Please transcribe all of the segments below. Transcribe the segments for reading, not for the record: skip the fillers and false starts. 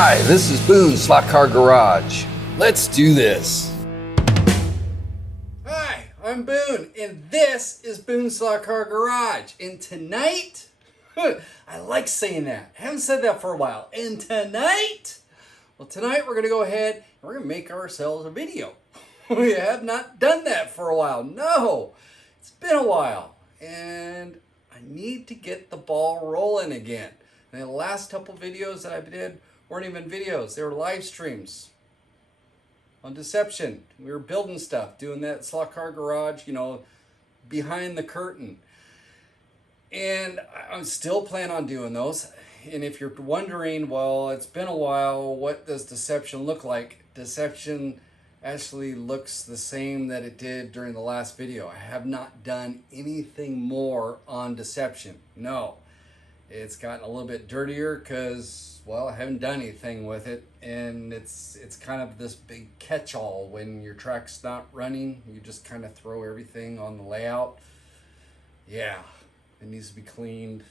Hi, this is Boone Slot Car Garage. Let's do this. Hi, I'm Boone, and this is Boone Slot Car Garage. And tonight, I like saying that. I haven't said that for a while. And tonight, we're going to go ahead and we're going to make ourselves a video. We have not done that for a while. No, it's been a while. And I need to get the ball rolling again. And the last couple videos that I did weren't even videos. They were live streams on Deception. We were building stuff, doing that Slot Car Garage, behind the curtain. And I'm still planning on doing those. And if you're wondering, well, it's been a while, what does Deception look like? Deception actually looks the same that it did during the last video. I have not done anything more on Deception. No. It's gotten a little bit dirtier because, well, I haven't done anything with it, and it's kind of this big catch-all. When your track's not running, you just kind of throw everything on the layout. Yeah, it needs to be cleaned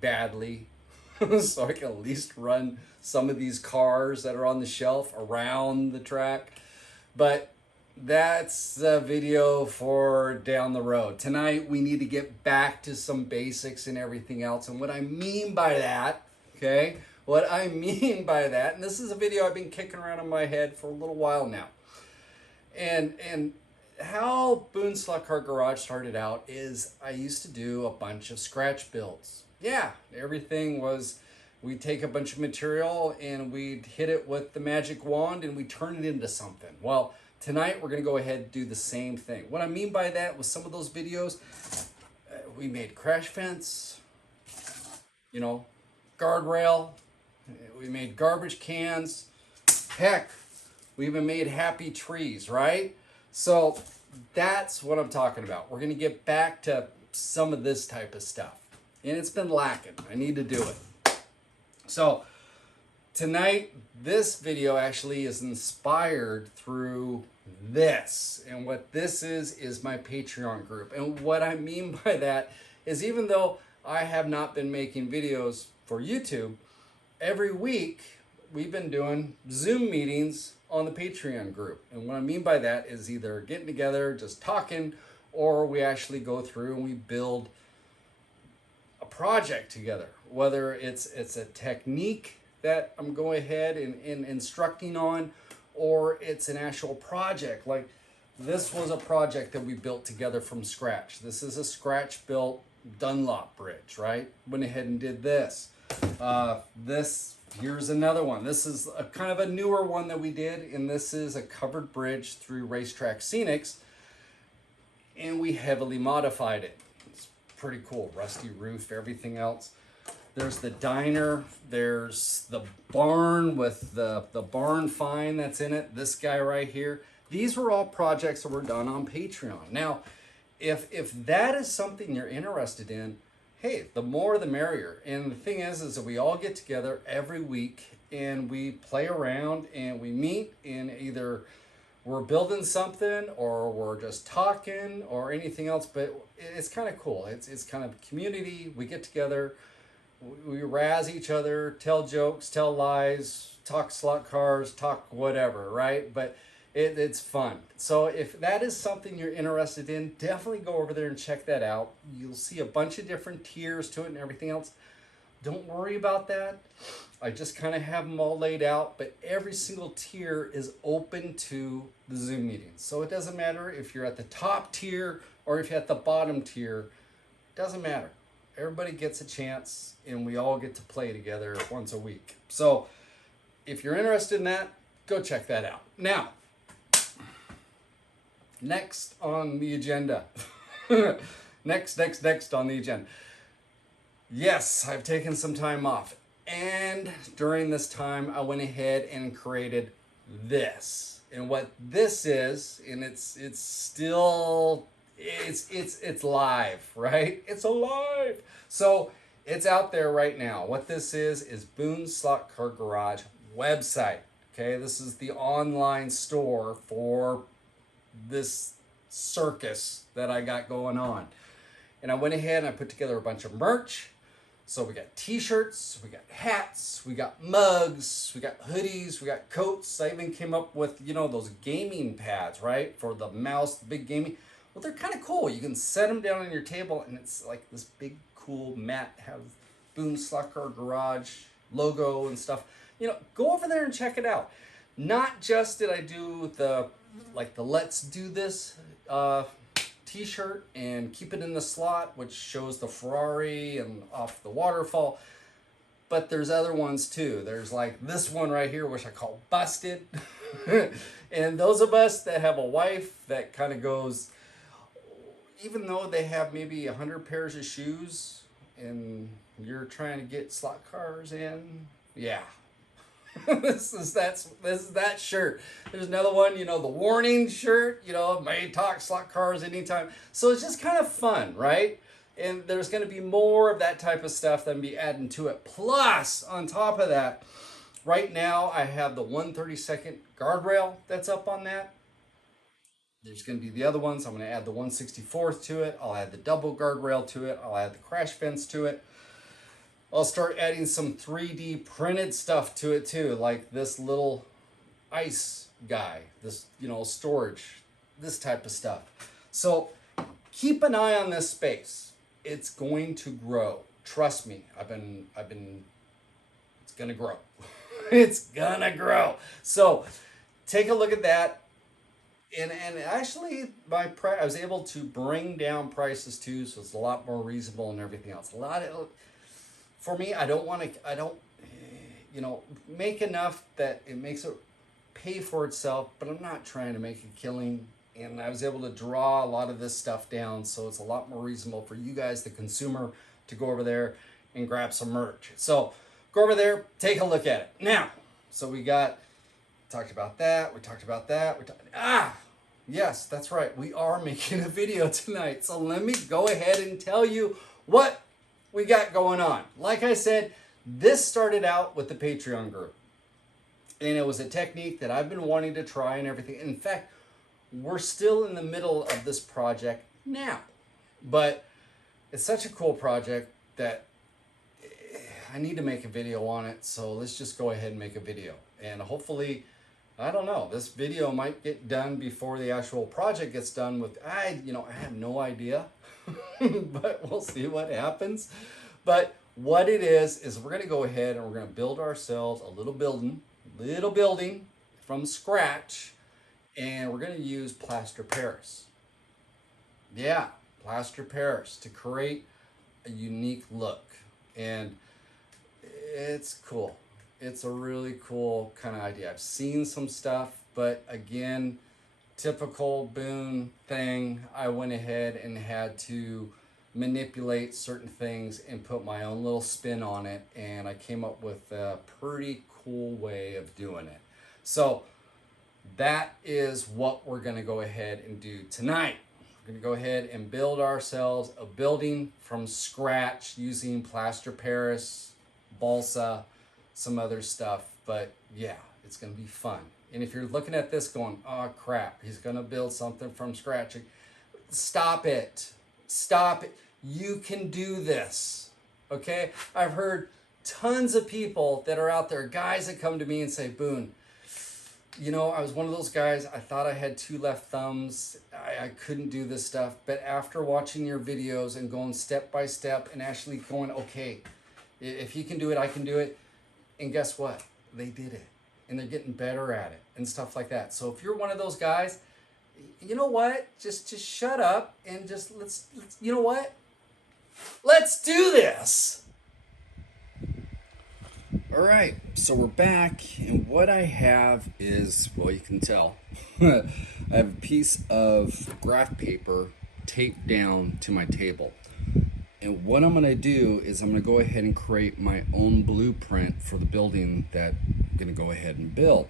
badly so I can at least run some of these cars that are on the shelf around the track. But that's a video for down the road. Tonight we need to get back to some basics and everything else. And what I mean by that, and this is a video I've been kicking around in my head for a little while now. And how Boone Slot Car Garage started out is I used to do a bunch of scratch builds. Yeah, everything was, we'd take a bunch of material and we'd hit it with the magic wand and we turn it into something. Well, tonight we're going to go ahead and do the same thing. What I mean by that was some of those videos, we made crash fence, guardrail, we made garbage cans, heck, we even made happy trees, right? So that's what I'm talking about. We're going to get back to some of this type of stuff. And it's been lacking. I need to do it. So tonight, this video actually is inspired through this. And what this is my Patreon group. And what I mean by that is, even though I have not been making videos for YouTube, every week we've been doing Zoom meetings on the Patreon group. And what I mean by that is either getting together, just talking, or we actually go through and we build a project together. Whether it's a technique that I'm going ahead and instructing on, or it's an actual project. Like this was a project that we built together from scratch. This is a scratch built Dunlop bridge, right? Went ahead and did this. Here's another one. This is a kind of a newer one that we did, and this is a covered bridge through Racetrack Scenics, and we heavily modified it. It's pretty cool. Rusty roof, everything else. There's the diner, there's the barn with the barn find that's in it, this guy right here. These were all projects that were done on Patreon. Now, if that is something you're interested in, hey, the more the merrier. And the thing is that we all get together every week and we play around and we meet, and either we're building something or we're just talking or anything else. But it's kind of cool. It's kind of community. We get together. We razz each other, tell jokes, tell lies, talk slot cars, talk whatever, right? But it's fun. So if that is something you're interested in, definitely go over there and check that out. You'll see a bunch of different tiers to it and everything else. Don't worry about that. I just kind of have them all laid out, but every single tier is open to the Zoom meetings. So it doesn't matter if you're at the top tier or if you're at the bottom tier. It doesn't matter. Everybody gets a chance, and we all get to play together once a week. So if you're interested in that, go check that out. Now, next on the agenda. next on the agenda. Yes, I've taken some time off. And during this time, I went ahead and created this. And what this is, and it's still... It's live, right? It's alive. So it's out there right now. What this is Boone Slot Car Garage website. Okay, this is the online store for this circus that I got going on. And I went ahead and I put together a bunch of merch. So we got t-shirts, we got hats, we got mugs, we got hoodies, we got coats. I even came up with, you know, those gaming pads, right? For the mouse, the big gaming. Well, they're kind of cool. You can set them down on your table and it's like this big cool mat, have Boone Slot Car Garage logo and stuff. You know, go over there and check it out. Not just did I do the Let's Do This t-shirt and keep it in the slot, which shows the Ferrari and off the waterfall, but there's other ones too. There's like this one right here, which I call Busted. And those of us that have a wife that kind of goes, even though they have maybe 100 pairs of shoes and you're trying to get slot cars in, yeah. This is that shirt. There's another one, you know, the warning shirt, you know, may talk slot cars anytime. So it's just kind of fun, right? And there's going to be more of that type of stuff that I'm be adding to it. Plus, on top of that, right now I have the 1/32 guardrail that's up on that. There's going to be the other ones. I'm going to add the 1/64 to it. I'll add the double guardrail to it. I'll add the crash fence to it. I'll start adding some 3D printed stuff to it too, like this little ice guy, this, you know, storage, this type of stuff. So keep an eye on this space. It's going to grow. Trust me. It's gonna grow. It's gonna grow. So take a look at that. And actually, I was able to bring down prices too, so it's a lot more reasonable and everything else. For me, I don't, you know, make enough that it makes it pay for itself, but I'm not trying to make a killing. And I was able to draw a lot of this stuff down, so it's a lot more reasonable for you guys, the consumer, to go over there and grab some merch. So go over there, take a look at it. Now, so we talked about that, yes, that's right. We are making a video tonight. So let me go ahead and tell you what we got going on. Like I said, this started out with the Patreon group. And it was a technique that I've been wanting to try and everything. In fact, we're still in the middle of this project now. But it's such a cool project that I need to make a video on it. So let's just go ahead and make a video. And hopefully, I don't know, this video might get done before the actual project gets done with, I have no idea. But we'll see what happens. But what it is we're going to go ahead and we're going to build ourselves a little building from scratch, and we're going to use Plaster Paris. Yeah, Plaster Paris to create a unique look. And it's cool. It's a really cool kind of idea. I've seen some stuff, but again, typical Boone thing, I went ahead and had to manipulate certain things and put my own little spin on it, and I came up with a pretty cool way of doing it. So that is what we're going to go ahead and do tonight. We're going to go ahead and build ourselves a building from scratch using Plaster Paris, balsa, some other stuff. But yeah, it's going to be fun. And if you're looking at this going, oh crap, he's going to build something from scratch, stop it. Stop it. You can do this. Okay? I've heard tons of people that are out there, guys that come to me and say, Boone, you know, I was one of those guys, I thought I had 2 left thumbs. I couldn't do this stuff. But after watching your videos and going step by step and actually going, okay, if he can do it, I can do it. And guess what? They did it. And they're getting better at it and stuff like that. So if you're one of those guys, you know what? Just shut up and just let's you know what? Let's do this. All right, so we're back, and what I have is, well, you can tell, I have a piece of graph paper taped down to my table. And what I'm going to do is I'm going to go ahead and create my own blueprint for the building that I'm going to go ahead and build.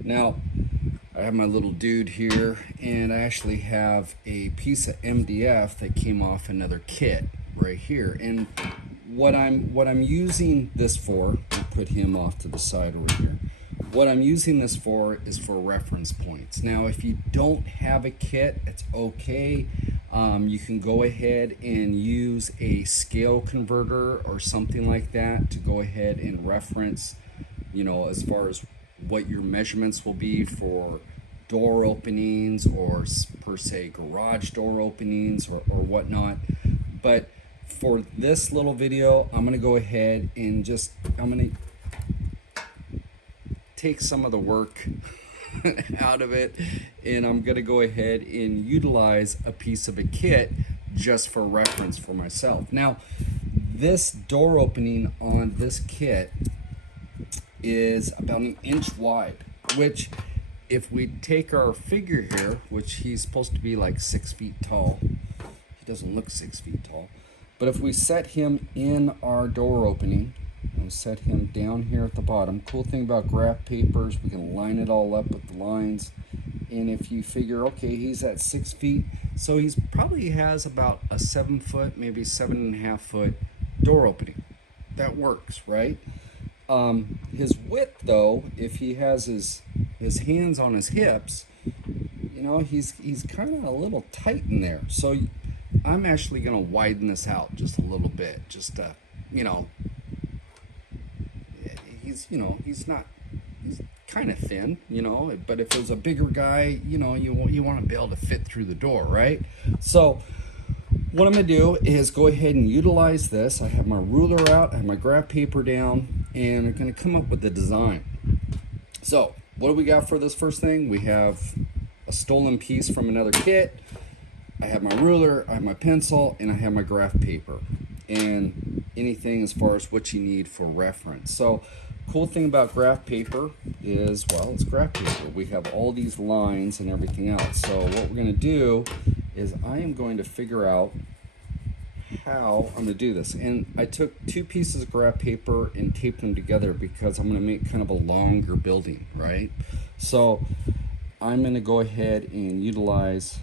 Now, I have my little dude here, and I actually have a piece of MDF that came off another kit right here. And what I'm using this for, I'll put him off to the side over here. What I'm using this for is for reference points. Now, if you don't have a kit, it's okay. You can go ahead and use a scale converter or something like that to go ahead and reference, as far as what your measurements will be for door openings or per se garage door openings or whatnot. But for this little video, I'm gonna go ahead and I'm gonna take some of the work out of it, and I'm gonna go ahead and utilize a piece of a kit just for reference for myself. Now, this door opening on this kit is about 1 inch wide, which if we take our figure here, which he's supposed to be like 6 feet tall, he doesn't look 6 feet tall, but if we set him in our door opening and set him down here at the bottom, cool thing about graph papers, we can line it all up with the lines. And if you figure, okay, he's at 6 feet, so he's probably has about a 7 foot, maybe 7.5 foot door opening. That works, right? His width though, if he has his hands on his hips, he's kind of a little tight in there. So I'm actually going to widen this out just a little bit, just he's kind of thin, but if it was a bigger guy, you want to be able to fit through the door, right? So what I'm going to do is go ahead and utilize this. I have my ruler out, I have my graph paper down, and I'm going to come up with the design. So what do we got for this first thing? We have a stolen piece from another kit. I have my ruler, I have my pencil, and I have my graph paper. And anything as far as what you need for reference. So cool thing about graph paper is, well, it's graph paper. We have all these lines and everything else. So what we're going to do is I am going to figure out how I'm going to do this. And I took 2 pieces of graph paper and taped them together because I'm going to make kind of a longer building, right? So I'm going to go ahead and utilize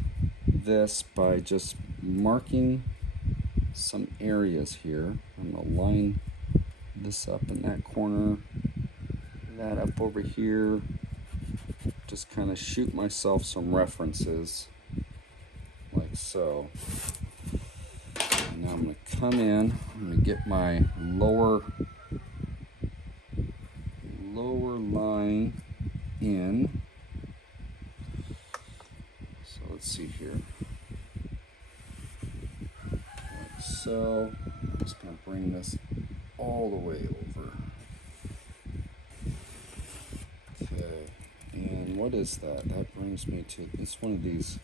this by just marking some areas here. I'm going to line this up in that corner, that up over here, just kind of shoot myself some references like so. And now I'm going to come in, I'm going to get my lower line in. So let's see here. Like so. I'm just going to bring this all the way over. Okay, and what is that? That brings me to, it's one of these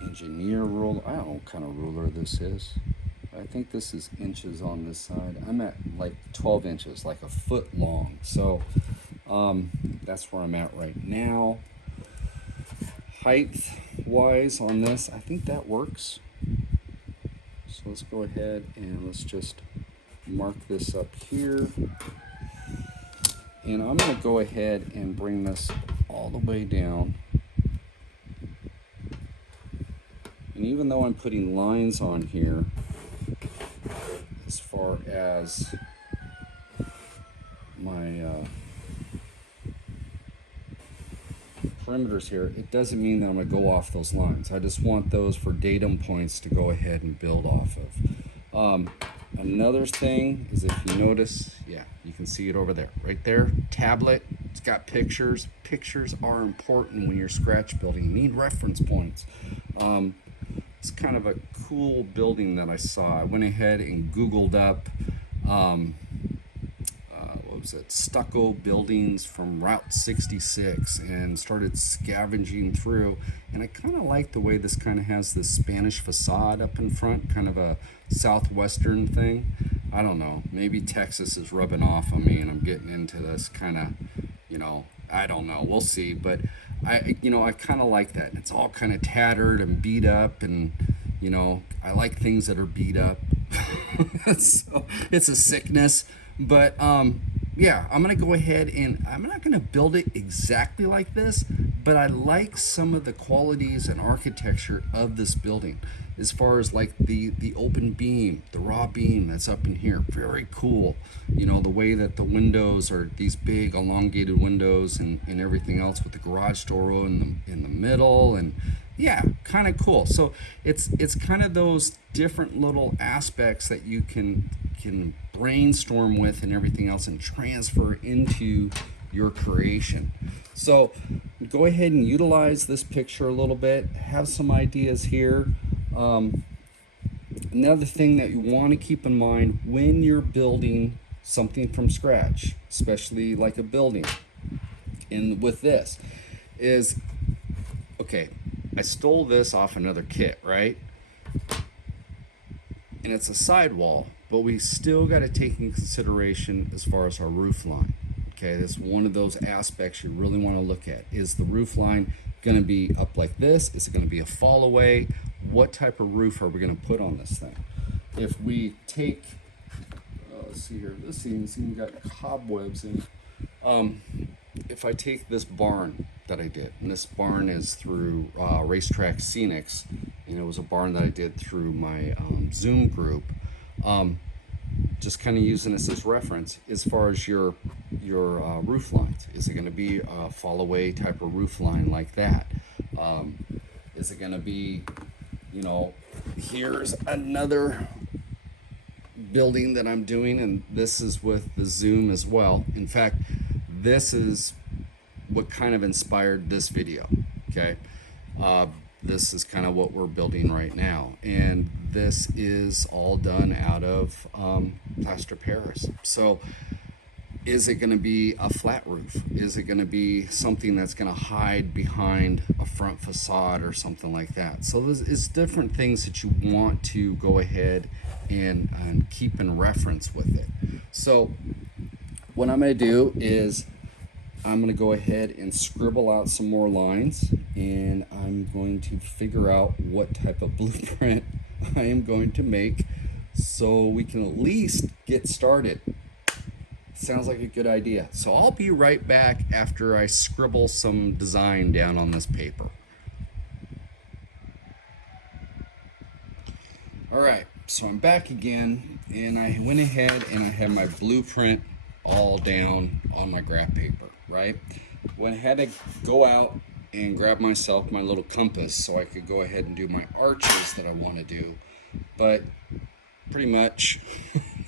engineer rule. I don't know what kind of ruler this is. I think this is inches on this side. I'm at like 12 inches, like a foot long. So that's where I'm at right now. Height wise on this, I think that works. So let's go ahead and let's just mark this up here. And I'm going to go ahead and bring this all the way down. And even though I'm putting lines on here, as far as my perimeters here, it doesn't mean that I'm going to go off those lines. I just want those for datum points to go ahead and build off of. Another thing is, if you notice, yeah, you can see it over there, right there, tablet, it's got pictures. Pictures are important when you're scratch building. You need reference points. It's kind of a cool building that I saw. I went ahead and Googled up, what was it, stucco buildings from Route 66 and started scavenging through. And I kind of like the way this kind of has this Spanish facade up in front, kind of a southwestern thing. I don't know, maybe Texas is rubbing off on me and I'm getting into this kind of, I don't know, we'll see. But I kind of like that. It's all kind of tattered and beat up, and I like things that are beat up. So it's a sickness, but yeah, I'm gonna go ahead and I'm not gonna build it exactly like this, but I like some of the qualities and architecture of this building, as far as like the open beam, the raw beam that's up in here. Very cool. The way that the windows are these big elongated windows, and everything else with the garage door in the middle, and yeah, kind of cool. So it's kind of those different little aspects that you can brainstorm with and everything else and transfer into your creation. So go ahead and utilize this picture a little bit, have some ideas here. Another thing that you want to keep in mind when you're building something from scratch, especially like a building, and with this is, okay, I stole this off another kit, right? And it's a sidewall, but we still got to take in consideration as far as our roof line. Okay, that's one of those aspects you really want to look at. Is the roof line going to be up like this? Is it going to be a fall away? What type of roof are we going to put on this thing? If we take, let's see here, this thing's even got cobwebs in it. If I take this barn that I did, and this barn is through Racetrack Scenics, and it was a barn that I did through my Zoom group, just kind of using this as reference as far as your roof lines. Is it going to be a fall away type of roof line like that? Is it going to be, you know, here's another building that I'm doing, and this is with the Zoom as well. In fact, this is what kind of inspired this video. Okay, this is kind of what we're building right now, and this is all done out of Plaster Paris. So is it going to be a flat roof? Is it going to be something that's going to hide behind a front facade or something like that? So there's different things that you want to go ahead and keep in reference with it. So what I'm going to do is I'm going to go ahead and scribble out some more lines, and I'm going to figure out what type of blueprint I am going to make so we can at least get started. Sounds like a good idea. So I'll be right back after I scribble some design down on this paper. All right, so I'm back again, and I went ahead and I have my blueprint all down on my graph paper, right? Went ahead to go out and grab myself my little compass so I could go ahead and do my arches that I want to do. But pretty much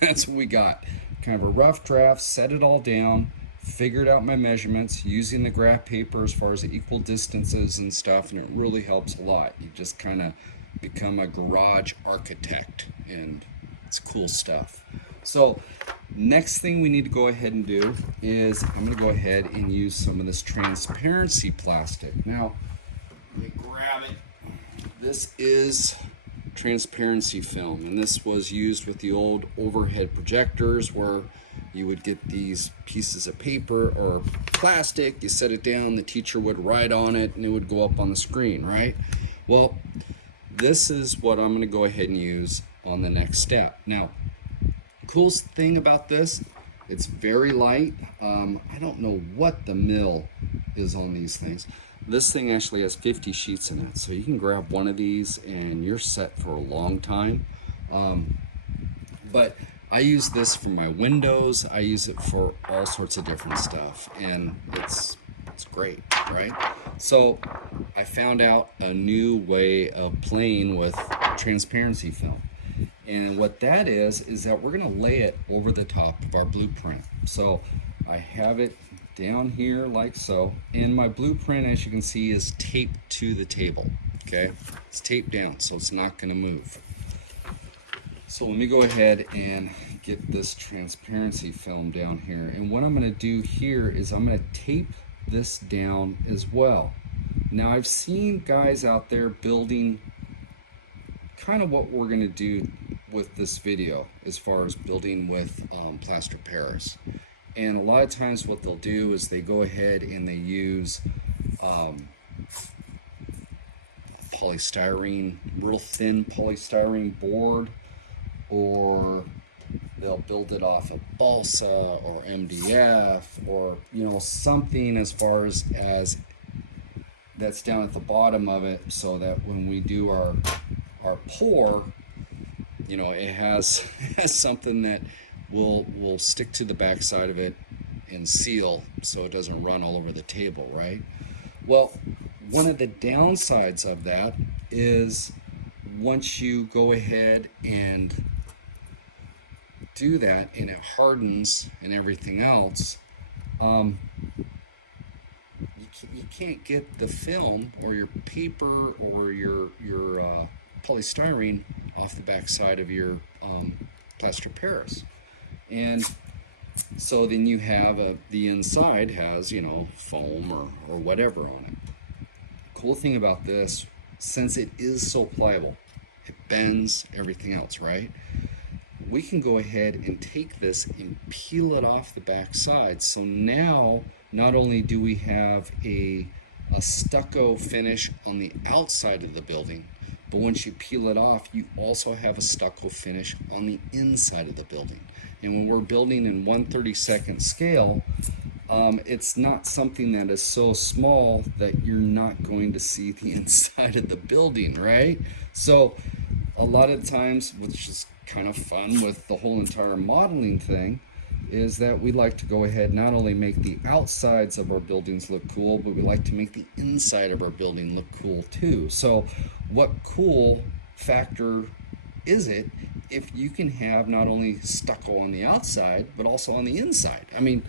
that's what we got. Kind of a rough draft, set it all down, figured out my measurements using the graph paper as far as the equal distances and stuff, and it really helps a lot. You just kind of become a garage architect, and it's cool stuff. So next thing we need to go ahead and do is I'm going to go ahead and use some of this transparency plastic. Now, let me grab it. This is transparency film, and this was used with the old overhead projectors where you would get these pieces of paper or plastic, you set it down, the teacher would write on it, and it would go up on the screen, right? Well, this is what I'm going to go ahead and use on the next step. Now, coolest thing about this, it's very light. I don't know what the mil is on these things. This thing actually has 50 sheets in it, so you can grab one of these and you're set for a long time. But I use this for my windows. I use it for all sorts of different stuff, and it's great, right? So I found out a new way of playing with transparency film. And what that is that we're gonna lay it over the top of our blueprint. So I have it down here like so, and my blueprint, as you can see, is taped to the table. Okay, it's taped down, so it's not gonna move. So let me go ahead and get this transparency film down here, and what I'm gonna do here is I'm gonna tape this down as well. Now, I've seen guys out there building kind of what we're gonna do with this video as far as building with Plaster Paris. And a lot of times what they'll do is they go ahead and they use polystyrene, real thin polystyrene board, or they'll build it off of balsa or MDF, or something as far as that's down at the bottom of it, so that when we do our pour, it has something that will stick to the back side of it and seal so it doesn't run all over the table, right? Well, one of the downsides of that is once you go ahead and do that and it hardens and everything else, you can't get the film or your paper or your polystyrene off the back side of your plaster Paris. And so then you have the inside has, you know, foam or whatever on it. Cool thing about this, since it is so pliable, it bends, everything else, right? We can go ahead and take this and peel it off the back side. So now, not only do we have a stucco finish on the outside of the building, but once you peel it off, you also have a stucco finish on the inside of the building. And when we're building in 1/32 scale, it's not something that is so small that you're not going to see the inside of the building, right? So a lot of times, which is kind of fun with the whole entire modeling thing, is that we like to go ahead not only make the outsides of our buildings look cool, but we like to make the inside of our building look cool too. So what cool factor is it if you can have not only stucco on the outside but also on the inside? I mean,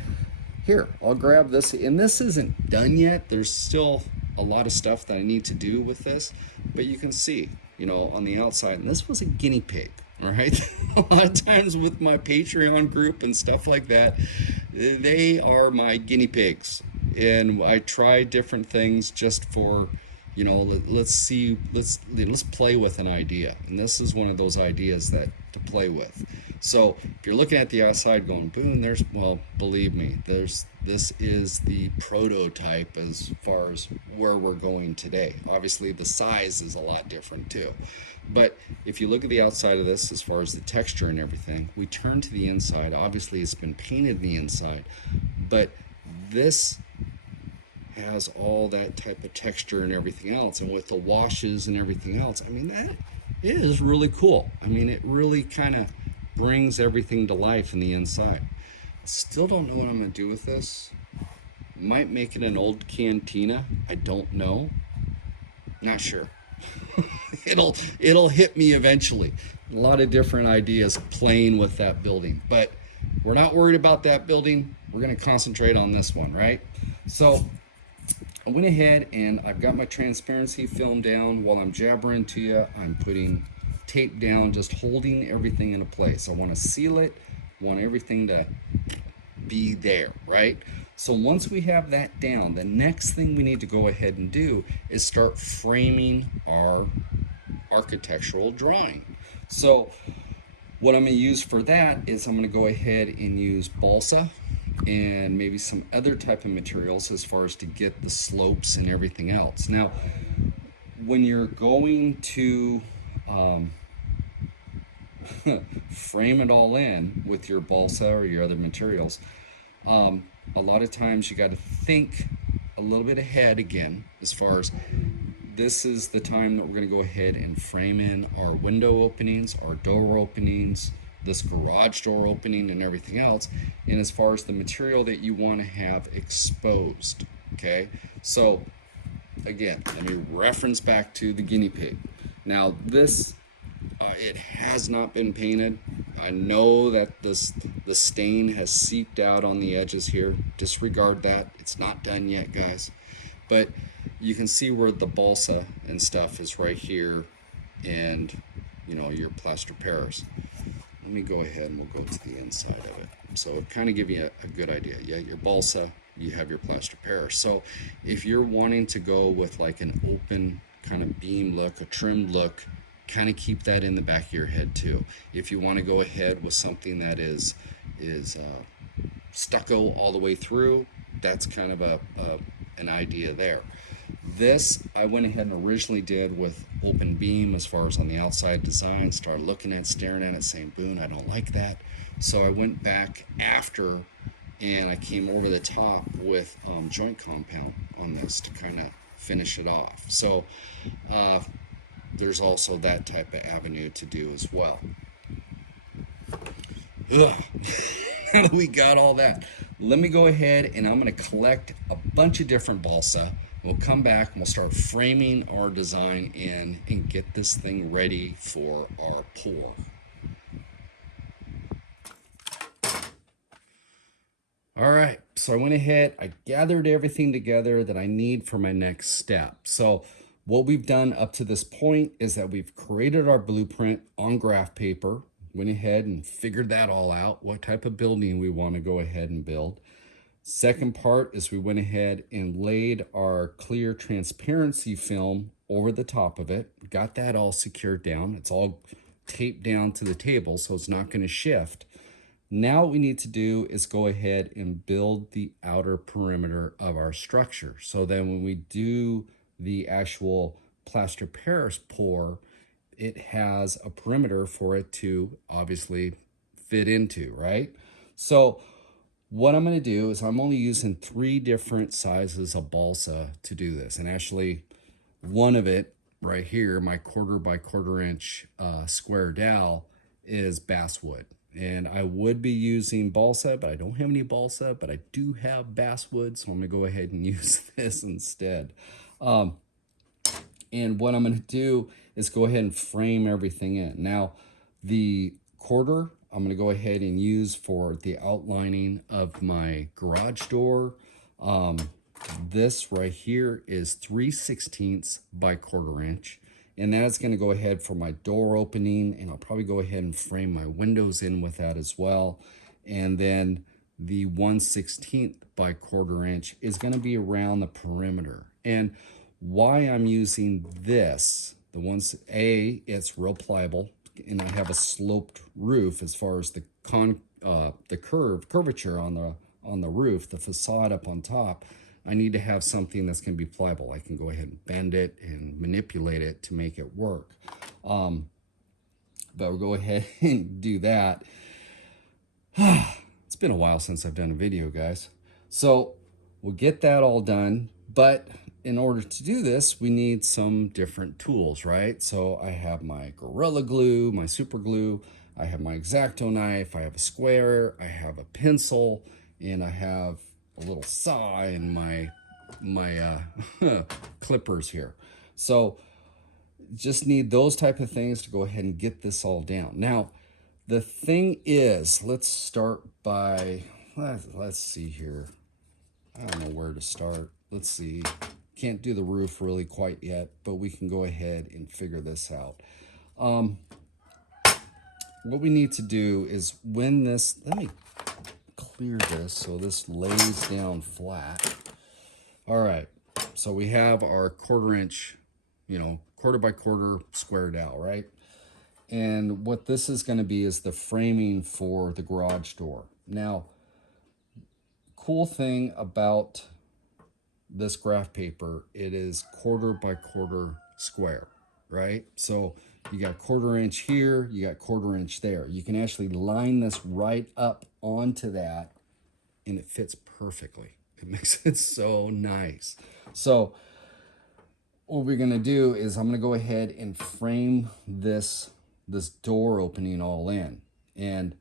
here, I'll grab this, and this isn't done yet. There's still a lot of stuff that I need to do with this, but you can see, you know, on the outside, and this was a guinea pig. All right. A lot of times with my Patreon group and stuff like that, they are my guinea pigs, and I try different things just for, you know, let's play with an idea, and this is one of those ideas that to play with. So if you're looking at the outside going, Boone, well, believe me, this is the prototype as far as where we're going today. Obviously the size is a lot different too. But if you look at the outside of this, as far as the texture and everything, we turn to the inside. Obviously it's been painted on the inside, but this has all that type of texture and everything else, and with the washes and everything else, I mean, that is really cool. I mean, it really kind of brings everything to life in the inside. Still don't know what I'm gonna do with this. Might make it an old cantina, I don't know, not sure. it'll hit me eventually. A lot of different ideas playing with that building, but we're not worried about that building. We're gonna concentrate on this one, right? So I went ahead and I've got my transparency film down. While I'm jabbering to you, I'm putting tape down, just holding everything into place. I want to seal it, want everything to be there, right? So once we have that down, the next thing we need to go ahead and do is start framing our architectural drawing. So what I'm going to use for that is I'm going to go ahead and use balsa and maybe some other type of materials as far as to get the slopes and everything else. Now, when you're going to frame it all in with your balsa or your other materials, a lot of times you got to think a little bit ahead again, as far as this is the time that we're going to go ahead and frame in our window openings, our door openings, this garage door opening and everything else, and as far as the material that you want to have exposed. Okay, so again, let me reference back to the guinea pig. Now this it has not been painted. I know that the stain has seeped out on the edges here. Disregard that. It's not done yet, guys, but you can see where the balsa and stuff is right here, and you know, your plaster Paris. Let me go ahead and we'll go to the inside of it. So kind of give you a good idea. Yeah, your balsa, you have your plaster Paris. So if you're wanting to go with like an open kind of beam look, a trimmed look, kind of keep that in the back of your head too. If you want to go ahead with something that is stucco all the way through, that's kind of an idea there. This I went ahead and originally did with open beam as far as on the outside design. Started looking at, staring at it, saying, Boone, I don't like that. So I went back after and I came over the top with joint compound on this to kind of finish it off. So there's also that type of avenue to do as well. We got all that. Let me go ahead and I'm going to collect a bunch of different balsa We'll come back and we'll start framing our design in and get this thing ready for our pour. All right, so I went ahead, I gathered everything together that I need for my next step. So what we've done up to this point is that we've created our blueprint on graph paper, went ahead and figured that all out, what type of building we want to go ahead and build. Second part is we went ahead and laid our clear transparency film over the top of it, got that all secured down. It's all taped down to the table, so it's not going to shift. Now what we need to do is go ahead and build the outer perimeter of our structure. So then when we do the actual Plaster Paris pour, it has a perimeter for it to obviously fit into, right? So what I'm going to do is I'm only using 3 different sizes of balsa to do this. And actually one of it right here, my 1/4 by 1/4 inch square dowel, is basswood. And I would be using balsa, but I don't have any balsa, but I do have basswood, so I'm gonna go ahead and use this instead. And what I'm gonna do is go ahead and frame everything in. Now, the 1/4, I'm gonna go ahead and use for the outlining of my garage door. This right here is 3/16 by 1/4 inch. And that's going to go ahead for my door opening, and I'll probably go ahead and frame my windows in with that as well. And then the 1/16 by 1/4 inch is going to be around the perimeter. And why I'm using this, it's real pliable, and I have a sloped roof as far as the curvature on the roof, the facade up on top. I need to have something that's going to be pliable. I can go ahead and bend it and manipulate it to make it work. But we'll go ahead and do that. It's been a while since I've done a video, guys. So we'll get that all done. But in order to do this, we need some different tools, right? So I have my Gorilla Glue, my super glue. I have my X-Acto knife. I have a square. I have a pencil. And I have a little saw in my clippers here. So just need those type of things to go ahead and get this all down. Now, the thing is, let's start by, let's see here. I don't know where to start. Let's see. Can't do the roof really quite yet, but we can go ahead and figure this out. What we need to do is when this, let me clear this so this lays down flat. All right, so we have our 1/4 inch, 1/4 by 1/4 square dowel, right? And what this is going to be is the framing for the garage door. Now, cool thing about this graph paper, it is 1/4 by 1/4 square, right? So you got 1/4 inch here, you got 1/4 inch there. You can actually line this right up onto that, and it fits perfectly. It makes it so nice. So what we're gonna do is I'm gonna go ahead and frame this door opening all in, and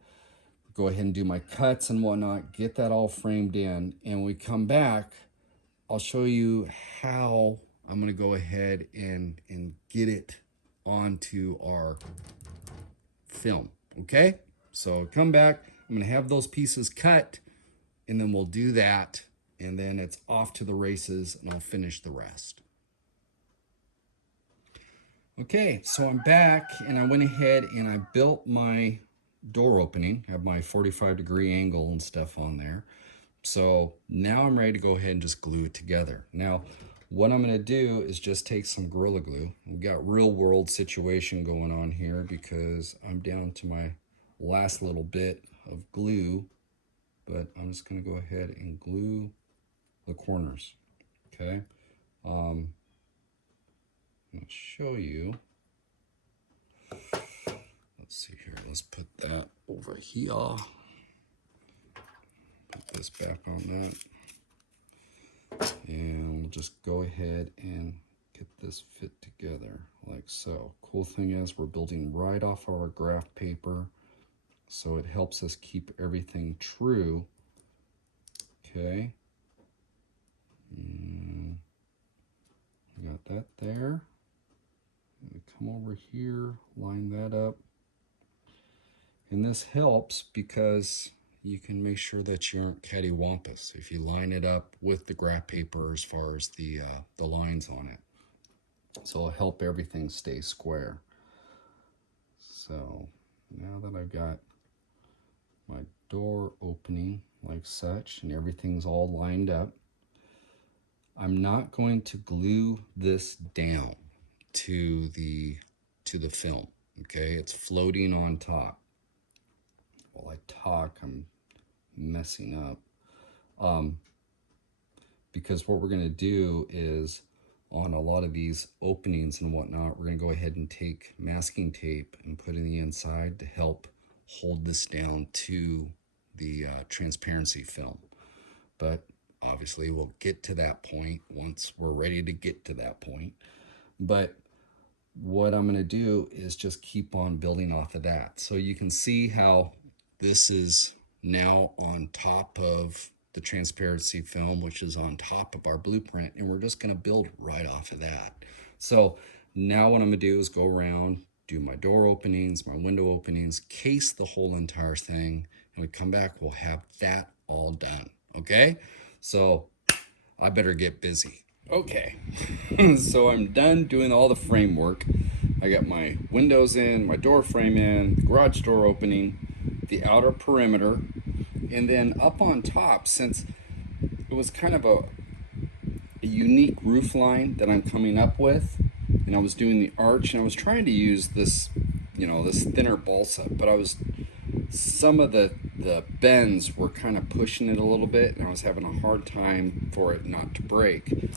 go ahead and do my cuts and whatnot, get that all framed in. And when we come back, I'll show you how I'm gonna go ahead and get it onto our film, okay? So come back, I'm gonna have those pieces cut, and then we'll do that, and then it's off to the races, and I'll finish the rest. Okay, so I'm back, and I went ahead and I built my door opening, have my 45-degree angle and stuff on there. So now I'm ready to go ahead and just glue it together. Now, what I'm gonna do is just take some Gorilla Glue. We've got real world situation going on here because I'm down to my last little bit of glue, but I'm just gonna go ahead and glue the corners, okay? I'll show you. Let's see here, let's put that over here. Put this back on that. And we'll just go ahead and get this fit together like so. Cool thing is we're building right off our graph paper, so it helps us keep everything true. Okay. Got that there. Come over here, line that up. And this helps because you can make sure that you aren't cattywampus if you line it up with the graph paper as far as the lines on it. So it'll help everything stay square. So now that I've got my door opening like such and everything's all lined up, I'm not going to glue this down to the film. Okay, it's floating on top. While I talk, I'm messing up. Because what we're going to do is on a lot of these openings and whatnot, we're going to go ahead and take masking tape and put in the inside to help hold this down to the transparency film. But obviously we'll get to that point once we're ready to get to that point. But what I'm going to do is just keep on building off of that. So you can see how this is now on top of the transparency film, which is on top of our blueprint, and we're just going to build right off of that. So now what I'm going to do is go around, do my door openings, my window openings, case the whole entire thing, and we come back, we'll have that all done. Okay, so I better get busy. Okay, so I'm done doing all the framework. I got my windows in, my door frame in, garage door opening, the outer perimeter, and then up on top, since it was kind of a unique roof line that I'm coming up with, and I was doing the arch, and I was trying to use this, this thinner balsa, but some of the bends were kind of pushing it a little bit, and I was having a hard time for it not to break.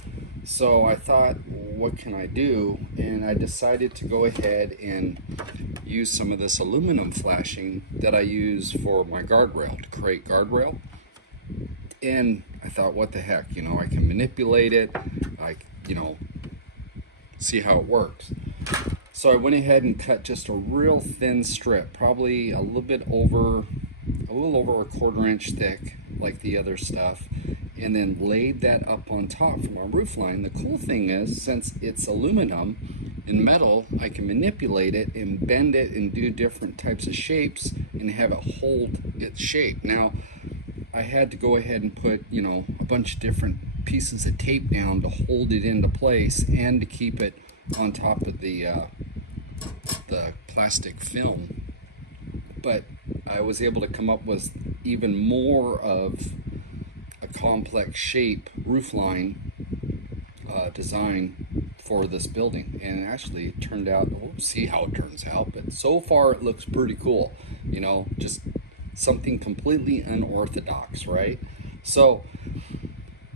So I thought, what can I do? And I decided to go ahead and use some of this aluminum flashing that I use for my guardrail, to create guardrail. And I thought, what the heck, I can manipulate it, see how it works. So I went ahead and cut just a real thin strip, probably a little over a 1/4 inch thick, like the other stuff, and then laid that up on top from our roof line. The cool thing is, since it's aluminum and metal, I can manipulate it and bend it and do different types of shapes and have it hold its shape. Now, I had to go ahead and put, a bunch of different pieces of tape down to hold it into place and to keep it on top of the plastic film. But I was able to come up with even more of a complex shape roofline design for this building, and actually it turned out, we'll see how it turns out, but so far it looks pretty cool, just something completely unorthodox, right? So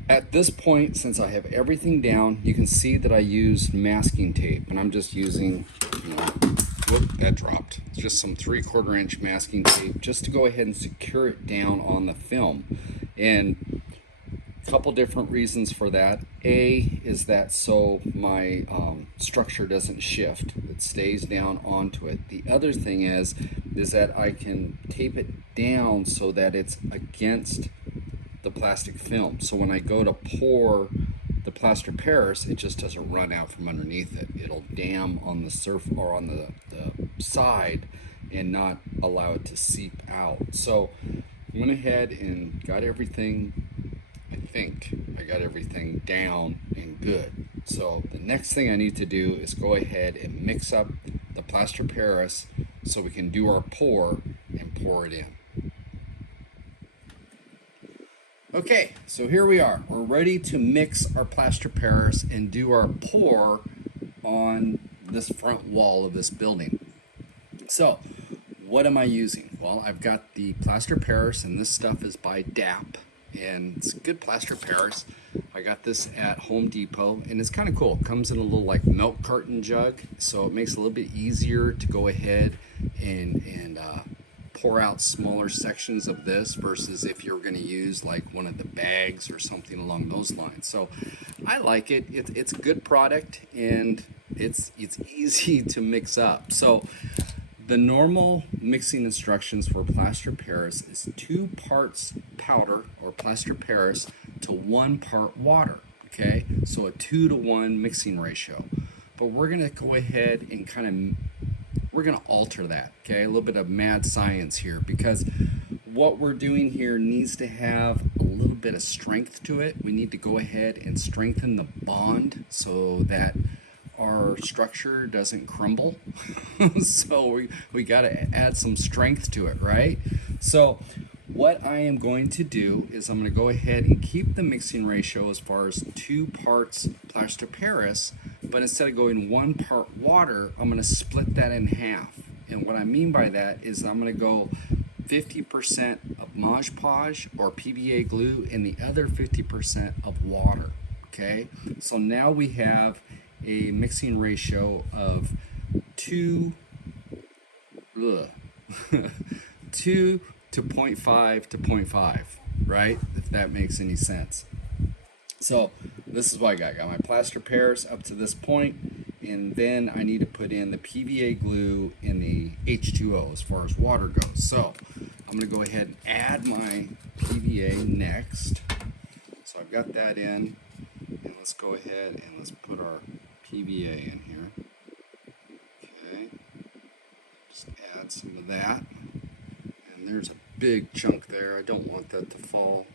at this point, since I have everything down, you can see that I used masking tape, and I'm just using, whoop, that dropped. It's just some 3/4 inch masking tape just to go ahead and secure it down on the film. And a couple different reasons for that. A is that so my structure doesn't shift, it stays down onto it. The other thing is that I can tape it down so that it's against the plastic film. So when I go to pour the Plaster Paris, it just doesn't run out from underneath it. It'll dam on the surface or on the side and not allow it to seep out. So I went ahead and got everything, I think I got everything down and good. So the next thing I need to do is go ahead and mix up the Plaster Paris so we can do our pour and pour it in. Okay, so here we are. We're ready to mix our Plaster Paris and do our pour on this front wall of this building. So, what am I using? Well, I've got the Plaster Paris, and this stuff is by DAP, and it's good Plaster Paris. I got this at Home Depot, and it's kind of cool. It comes in a little like milk carton jug, so it makes it a little bit easier to go ahead and pour out smaller sections of this versus if you're going to use like one of the bags or something along those lines. So I like it. It's a good product, and it's easy to mix up. So the normal mixing instructions for Plaster Paris is 2 parts powder or Plaster Paris to 1 part water. okay? So a 2-to-1 mixing ratio. But we're gonna go ahead and we're gonna alter that, okay? A little bit of mad science here, because what we're doing here needs to have a little bit of strength to it. We need to go ahead and strengthen the bond so that our structure doesn't crumble. So we got to add some strength to it, right? So what I am going to do is I'm going to go ahead and keep the mixing ratio as far as 2 parts plaster Paris, but instead of going 1 part water, I'm going to split that in half. And what I mean by that is I'm going to go 50% of Mod Podge or PVA glue and the other 50% of water, okay? So now we have a mixing ratio of 2 to 0.5 to 0.5, right? If that makes any sense. So this is what I got. Got my plaster Paris up to this point, and then I need to put in the PVA glue and the H2O as far as water goes. So I'm going to go ahead and add my PVA next. So I've got that in, and let's go ahead and let's put our PVA in here. Okay, just add some of that, and there's a big chunk there. I don't want that to fall.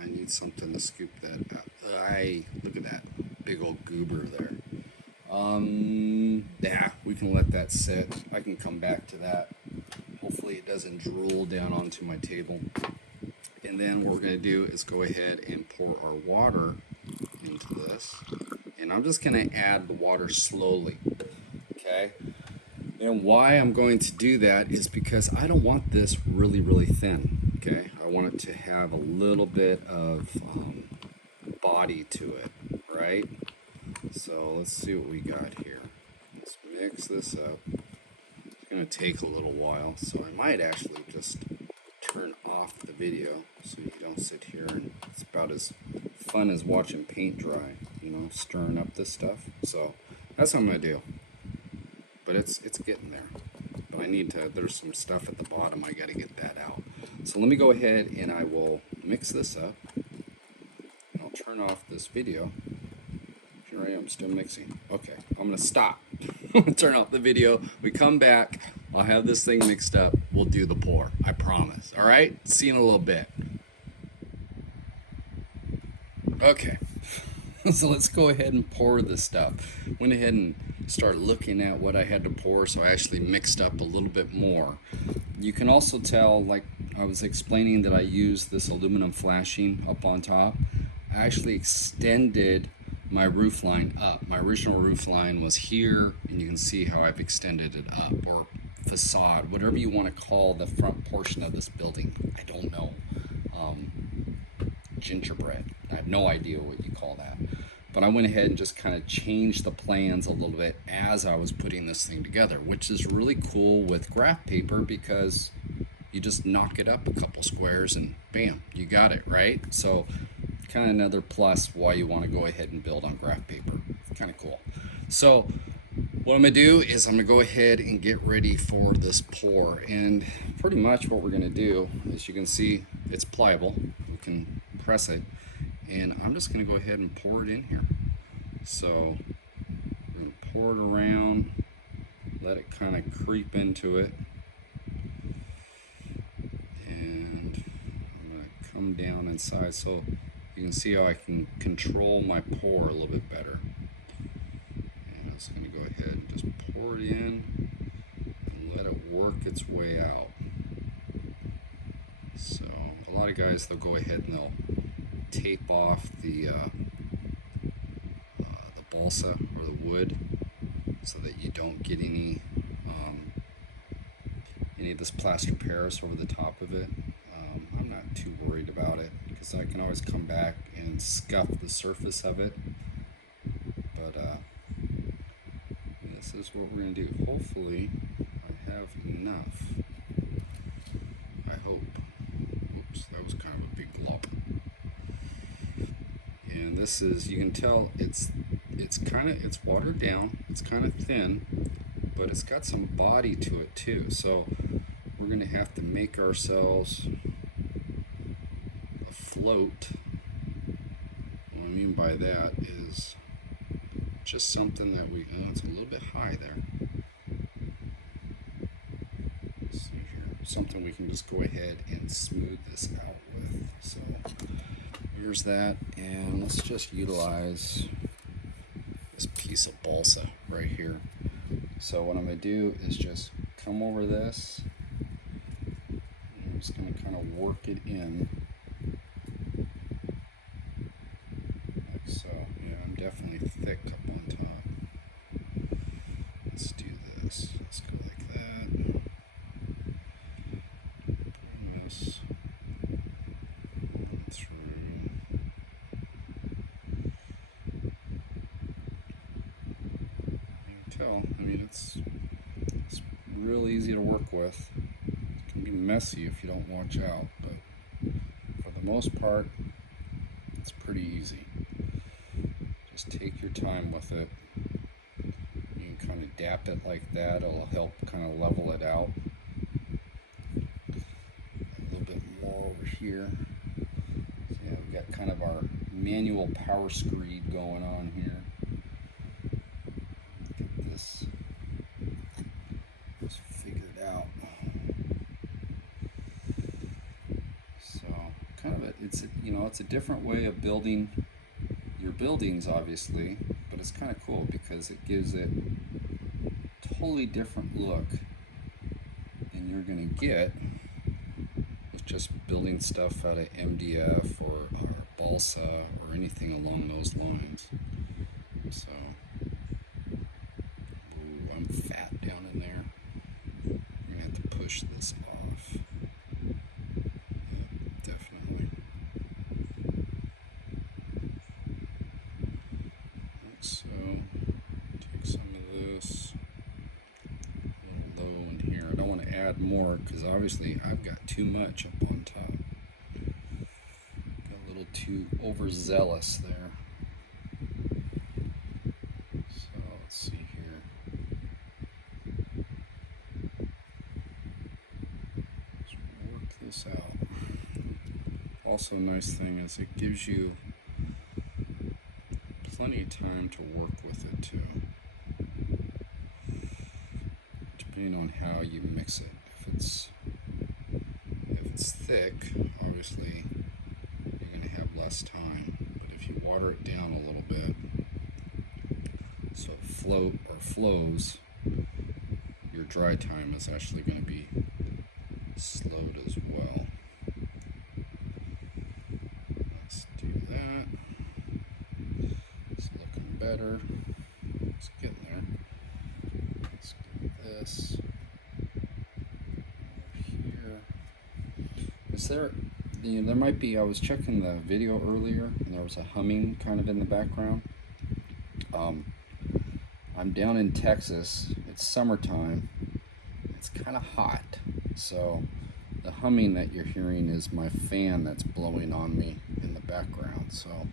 I need something to scoop that out. Look at that big old goober there. Yeah, we can let that sit. I can come back to that. Hopefully it doesn't drool down onto my table. And then what we're going to do is go ahead and pour our water into this. And I'm just going to add the water slowly. Okay? And why I'm going to do that is because I don't want this really, really thin. Okay? I want it to have a little bit of body to it, right? So let's see what we got here. Let's mix this up. It's going to take a little while, so I might actually just turn off the video so you don't sit here and it's about as fun as watching paint dry, you know, stirring up this stuff. So that's what I'm going to do. But it's getting there. But I need to, there's some stuff at the bottom, I got to get that out. So let me go ahead and I will mix this up. And I'll turn off this video. Here I am, still mixing. Okay, I'm going to stop. I'm going to turn off the video. We come back. I'll have this thing mixed up. We'll do the pour. I promise. All right? See you in a little bit. Okay. So let's go ahead and pour this stuff. Went ahead and started looking at what I had to pour, so I actually mixed up a little bit more. You can also tell, like I was explaining, that I used this aluminum flashing up on top. I actually extended my roof line up. My original roof line was here, and you can see how I've extended it up, or facade, whatever you want to call the front portion of this building. I don't know. Gingerbread. I have no idea what you call that. But I went ahead and just kind of changed the plans a little bit as I was putting this thing together, which is really cool with graph paper because you just knock it up a couple squares and bam, you got it, right? So kind of another plus why you want to go ahead and build on graph paper. It's kind of cool. So what I'm going to do is I'm going to go ahead and get ready for this pour. And pretty much what we're going to do, as you can see, it's pliable. You can press it. And I'm just going to go ahead and pour it in here. So we're going to pour it around, let it kind of creep into it. And I'm going to come down inside so you can see how I can control my pour a little bit better. And I'm just going to go ahead and just pour it in and let it work its way out. So a lot of guys, they'll go ahead and they'll tape off the balsa or the wood so that you don't get any of this plaster Paris over the top of it. I'm not too worried about it because I can always come back and scuff the surface of it. But this is what we're going to do. Hopefully I have enough. I hope. Oops, that was kind of a big glop. And this is, you can tell it's watered down, it's kind of thin, but it's got some body to it too. So we're going to have to make ourselves a float. I'm I mean by that is just something that we, oh, it's a little bit high there. Let's see here. Something we can just go ahead and smooth this out with. So here's that, and let's just utilize this piece of balsa right here. So what I'm going to do is just come over this. I'm just going to kind of work it in. Like so. Yeah, I'm definitely thick up on top. Let's do this. Let's go like that. Bring this through. You can tell, I mean, it's real easy to work with. It can be messy if you don't watch out, but for the most part, it's pretty easy. Just take your time with it. You can kind of dap it like that. It'll help kind of level it out. A little bit more over here. So yeah, we've got kind of our manual power screed going on here. Get this figured out. So kind of it's a different way of building your buildings, obviously, but it's kind of cool because it gives it a totally different look than you're going to get with just building stuff out of MDF or balsa or anything along those lines. So, ooh, I'm fat down in there. I'm going to have to push this off. Yeah, definitely. So, take some of this, a little low in here. I don't want to add more because obviously I've got too much up on top. Got a little too overzealous there. So let's see here. Let's work this out. Also, a nice thing is it gives you plenty of time to work with it too, depending on how you mix it. If it's thick, obviously you're going to have less time, but if you water it down a little bit so it flows, your dry time is actually going to be slowed as well. Let's do that. It's looking better. It's getting there. Let's do this over here. Is there, there might be, I was checking the video earlier and there was a humming kind of in the background. I'm down in Texas. It's summertime. It's kind of hot. So the humming that you're hearing is my fan that's blowing on me in the background. So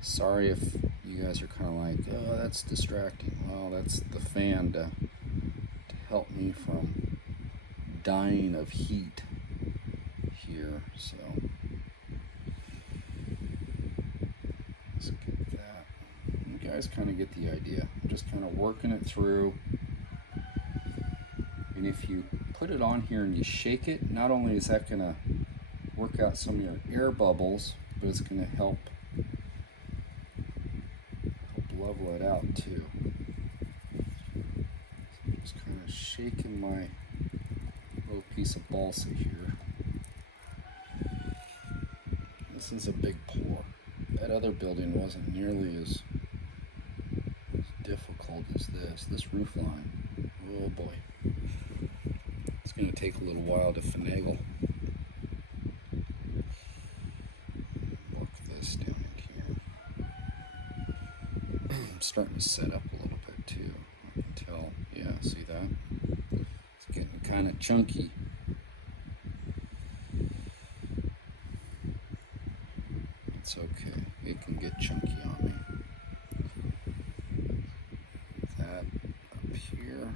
sorry if you guys are kind of like, oh, that's distracting. Well, that's the fan to help me from dying of heat here. So let's get that. You guys kind of get the idea. I'm just kind of working it through. And if you put it on here and you shake it, not only is that going to work out some of your air bubbles, but it's going to help level it out too. So just kind of shaking my little piece of balsa here. This is a big pour. That other building wasn't nearly as difficult as this. This roof line, oh boy. It's going to take a little while to finagle. Work this down in here. I'm starting to set up a little bit too. I can tell. Yeah, see that? It's getting kind of chunky. It's okay. It can get chunky on me. That up here.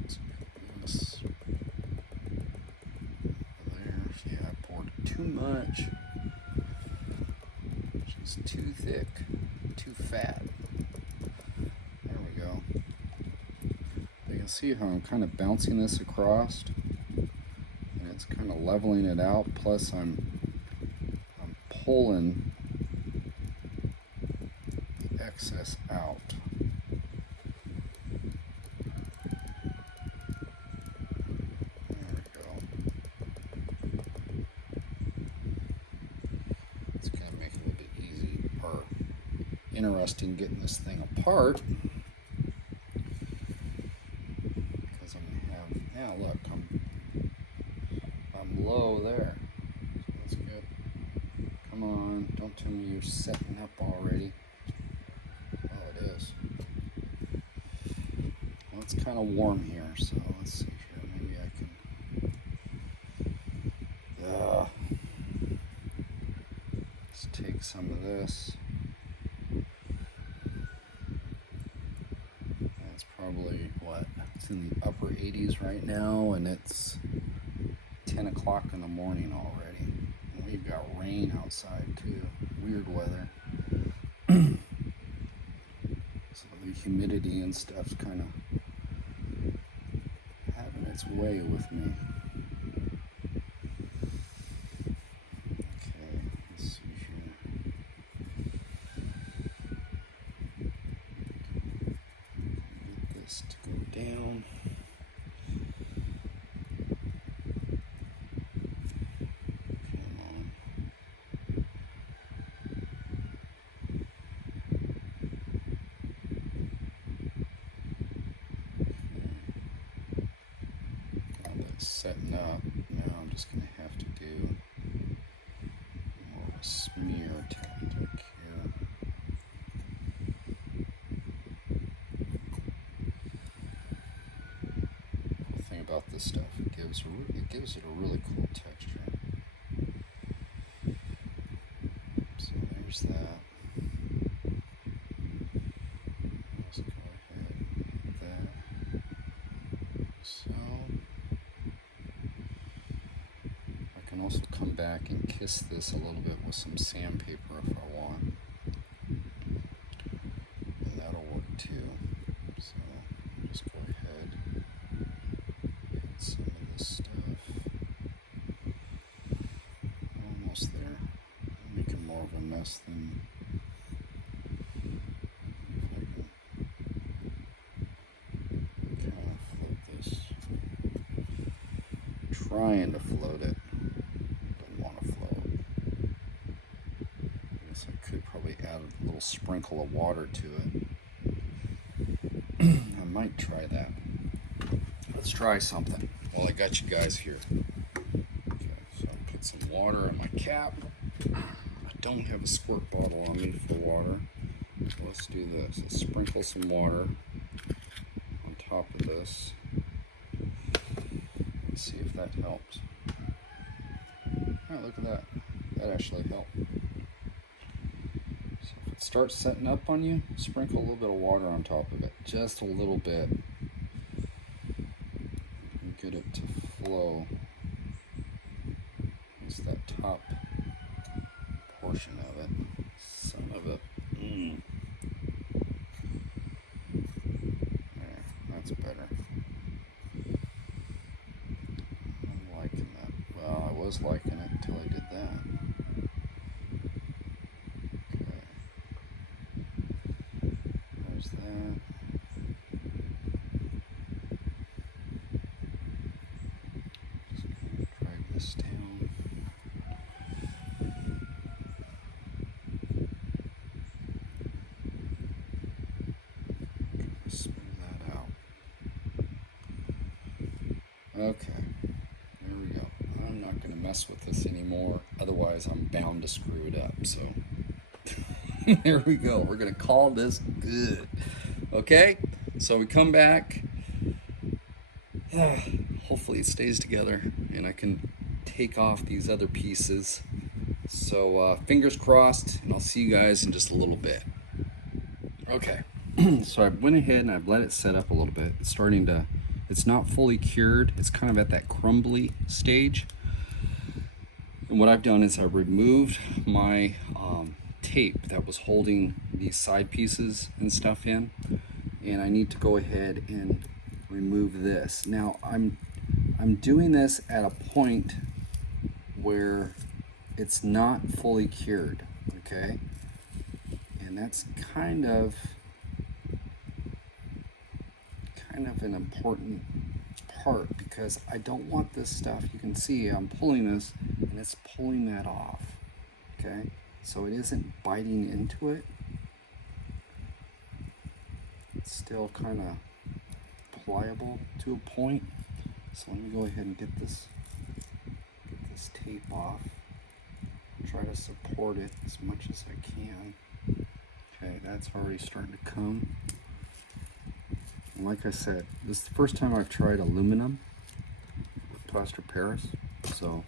Let's get this. much. She's too thick, too fat. There we go. You can see how I'm kind of bouncing this across, and it's kind of leveling it out. Plus, I'm pulling the excess out. There we go. It's going to make it a little bit easy or interesting getting this thing apart. Because I'm going to have, yeah, look, I'm low there. So that's good. Come on, don't tell me you're setting up already. Oh, it is. Well, it's kind of warm here, so let's see here. Maybe I can. Let's take some of this. That's probably what? It's in the upper 80s right now, and it's 10 o'clock in the morning already. And we've got rain outside too. Weird weather. So the humidity and stuff's kind of having its way with me. Okay, let's see here. Get this to go down. Come on. Got that setting up. Now I'm just going to have to do more of a smear tactic here. The thing about this stuff, it gives it a really cool texture. So there's that. Let's go ahead and hit that. So I can also come back and kiss this a little bit with some sandpaper if I want. And that'll work too. So just go ahead, hit some of this stuff. Almost there. I'm making more of a mess than if I can kind of float this. Trying to float it. Don't want to float. I guess I could probably add a little sprinkle of water to it. I might try that. Let's try something. Well, I got you guys here. Okay, so I put some water in my cap. I don't have a squirt bottle on me for water. So let's do this. Let's sprinkle some water on top of this. Let's see if that helps. Oh, look at that. That actually helped. So if it starts setting up on you, sprinkle a little bit of water on top of it. Just a little bit. And get it to flow. It's that top portion of it. Son of a... There, that's better. I'm liking that. Well, I was liking it until I did that. Okay. There's that. Just gonna drag this down. Smooth that out. Okay, there we go. I'm not going to mess with this anymore, otherwise I'm bound to screw it up. So there we go. We're going to call this good. Okay, so we come back. Hopefully it stays together and I can take off these other pieces. So fingers crossed, and I'll see you guys in just a little bit. Okay. So I went ahead and I've let it set up a little bit. It's starting to, it's not fully cured. It's kind of at that crumbly stage. And what I've done is I've removed my tape that was holding these side pieces and stuff in, and I need to go ahead and remove this. Now I'm doing this at a point where it's not fully cured, okay? And that's kind of an important part, because I don't want this stuff. You can see I'm pulling this and it's pulling that off, okay? So it isn't biting into it. It's still kind of pliable to a point. So let me go ahead and get this tape off. Try to support it as much as I can. Okay, that's already starting to come. And like I said, this is the first time I've tried aluminum with Plaster Paris. So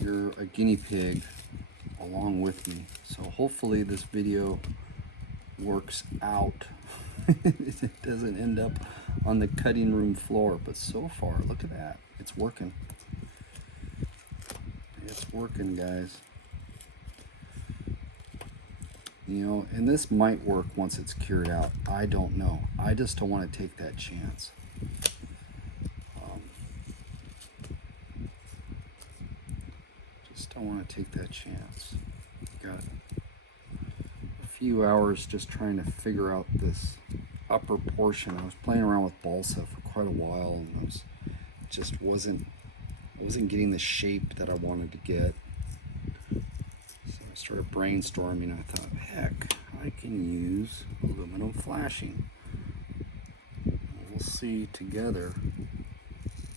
you're a guinea pig along with me. So hopefully this video works out. It doesn't end up on the cutting room floor, but so far, look at that. It's working. It's working, guys. You know, and this might work once it's cured out. I don't know. I just don't want to take that chance. Just don't want to take that chance. Got a few hours just trying to figure out this upper portion. I was playing around with balsa for quite a while, and I wasn't getting the shape that I wanted to get. So I started brainstorming. I thought, heck, I can use aluminum flashing. We'll see together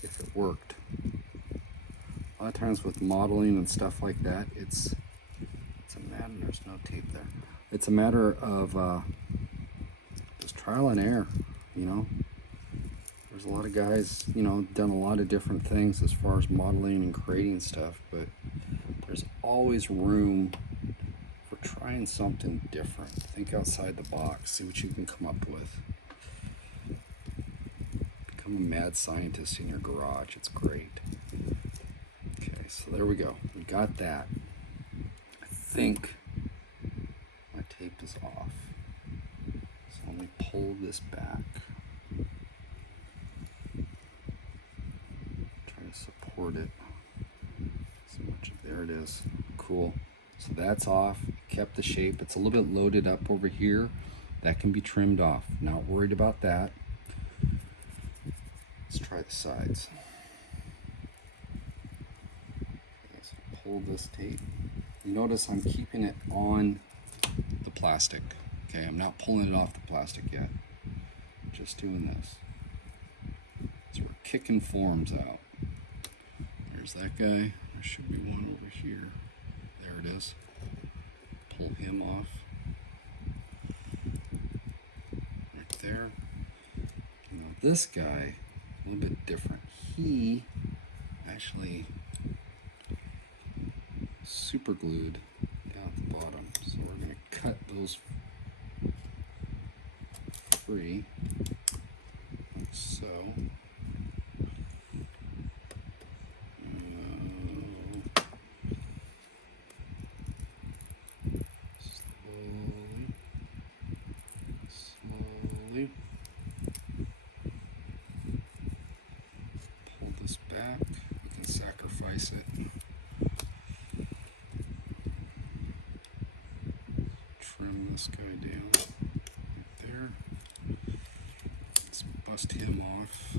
if it worked. A lot of times with modeling and stuff like that, it's a matter, there's no tape there. It's a matter of just trial and error, you know. There's a lot of guys, you know, done a lot of different things as far as modeling and creating stuff, but there's always room for trying something different. Think outside the box, see what you can come up with. Become a mad scientist in your garage, it's great. Okay, so there we go. We got that. I think my tape is off. So let me pull this back. Try to support it so much. There it is. Cool. So that's off. Kept the shape. It's a little bit loaded up over here. That can be trimmed off. Not worried about that. Let's try the sides. Okay, so pull this tape. You notice I'm keeping it on the plastic. Okay, I'm not pulling it off the plastic yet. Just doing this. So we're kicking forms out. There's that guy. There should be one over here. There it is. Pull him off. Right there. Now this guy, a little bit different. He actually super glued down at the bottom. So we're going to cut those free, like so. Slowly pull this back. We can sacrifice it. Trim this guy down right there. Let's bust him off.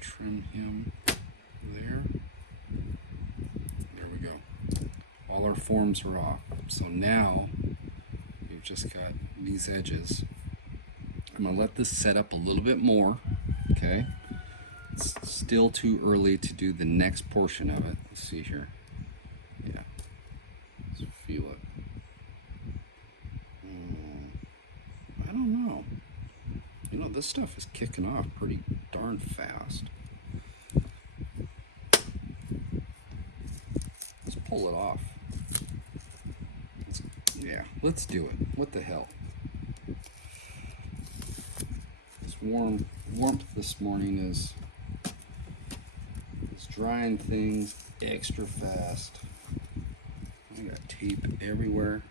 Trim him there. There we go. All our forms are off. So now we've just got these edges. I'm gonna let this set up a little bit more. Okay. It's still too early to do the next portion of it. Let's see here. Yeah. Let's feel it. I don't know. You know, this stuff is kicking off pretty darn fast. Let's pull it off. Let's do it. What the hell? This warmth this morning is drying things extra fast. I got tape everywhere.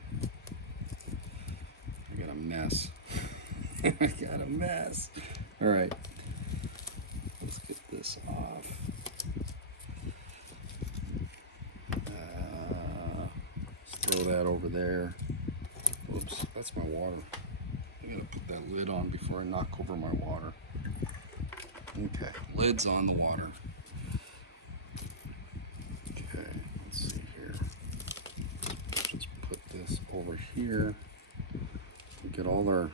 I got a mess. I got a mess. All right, let's get this off. Let's throw that over there. Whoops, that's my water. I gotta put that lid on before I knock over my water. Okay, lid's on the water. Okay, let's see here. Just put this over here. Get all our,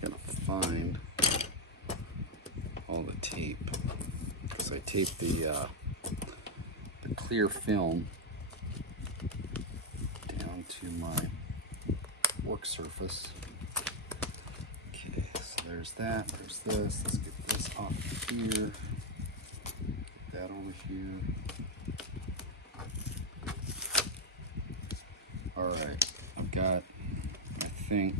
gotta find all the tape. Because I taped the clear film down to my work surface. Okay, so there's that, there's this. Let's get this off here. Get that over here. All right, I've got, I think,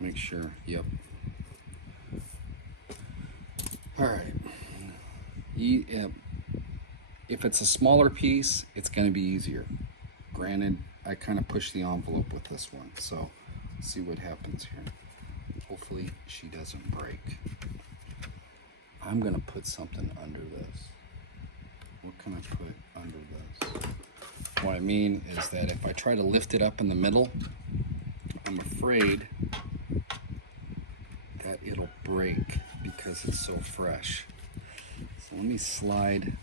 make sure, yep. All right, if it's a smaller piece, it's gonna be easier. Granted, I kind of pushed the envelope with this one, so let's see what happens here. Hopefully she doesn't break. I'm gonna put something under this. What can I put under this? What I mean is that if I try to lift it up in the middle, I'm afraid that it'll break because it's so fresh. So let me slide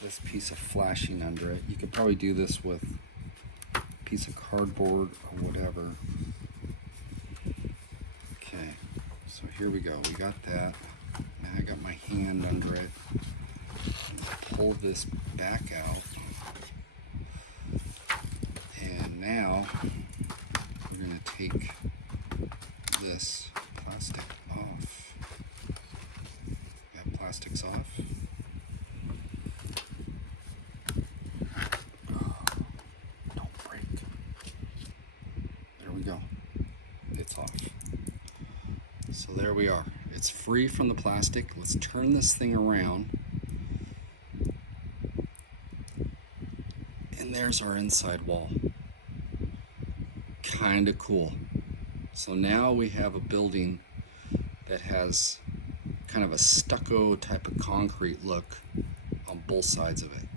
this piece of flashing under it. You could probably do this with a piece of cardboard or whatever. Okay, so here we go. We got that. Now I got my hand under it. Pull this back out. And now we're going to take this plastic off. That plastic's off. Don't break. There we go. It's off. So there we are. It's free from the plastic. Let's turn this thing around. And there's our inside wall. Kind of cool. So now we have a building that has kind of a stucco type of concrete look on both sides of it.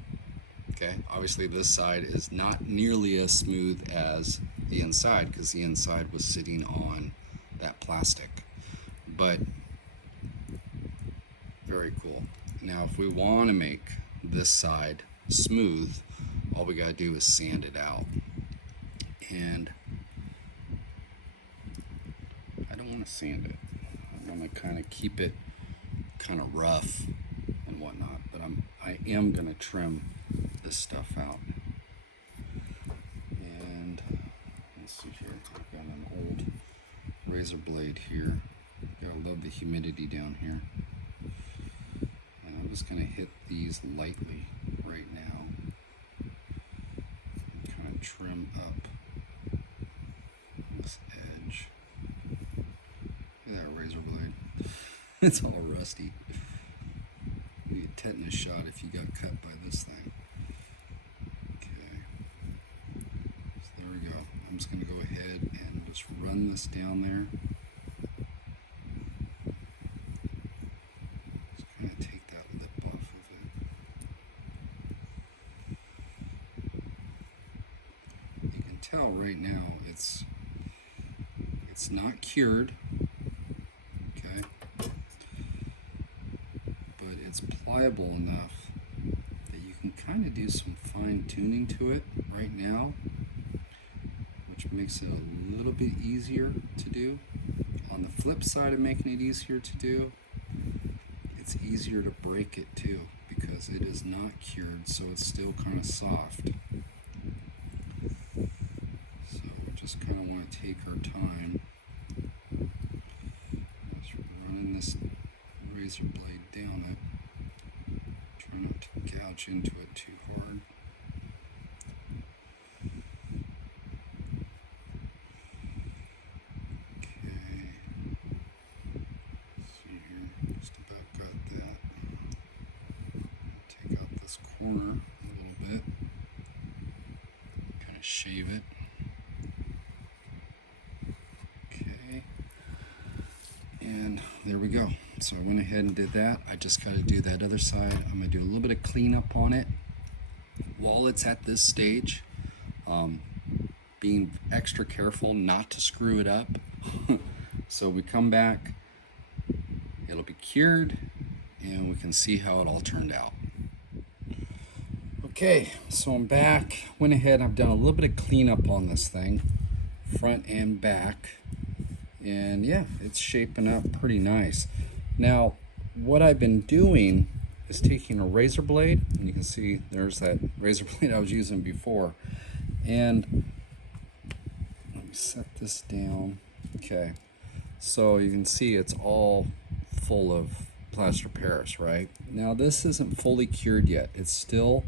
Okay, obviously this side is not nearly as smooth as the inside because the inside was sitting on that plastic, but very cool. Now if we want to make this side smooth, all we gotta do is sand it out. And I don't want to sand it. I want to kind of keep it kind of rough and whatnot, but I am gonna trim this stuff out. And let's see here, I've got an old razor blade here. Gotta love the humidity down here. And I'm just gonna hit these lightly right now. Kind of trim up this edge. Look at that razor blade. It's all rusty. You get a tetanus shot if you got cut by this thing. Okay. So there we go. I'm just going to go ahead and just run this down there. Just kind of take that lip off of it. You can tell right now it's not cured. Okay. But it's pliable enough that you can kind of do some fine tuning to it right now, which makes it a little bit easier to do. On the flip side of making it easier to do, it's easier to break it too because it is not cured, so it's still kind of soft. So we just kind of want to take our time. Just running this razor blade down it. Try not to gouge into it too hard. Okay. Let's see here. Just about got that. corner a little bit. Kind of shave it. Okay. And there we go. So I went ahead and did that. I just got to do that other side. I'm going to do a little bit of cleanup on it while it's at this stage. Being extra careful not to screw it up. So we come back, it'll be cured, and we can see how it all turned out. Okay, so I'm back. Went ahead, I've done a little bit of cleanup on this thing, front and back. And yeah, it's shaping up pretty nice. Now, what I've been doing is taking a razor blade, and you can see there's that razor blade I was using before. And let me set this down. Okay, so you can see it's all full of plaster Paris, right? Now this isn't fully cured yet. It's still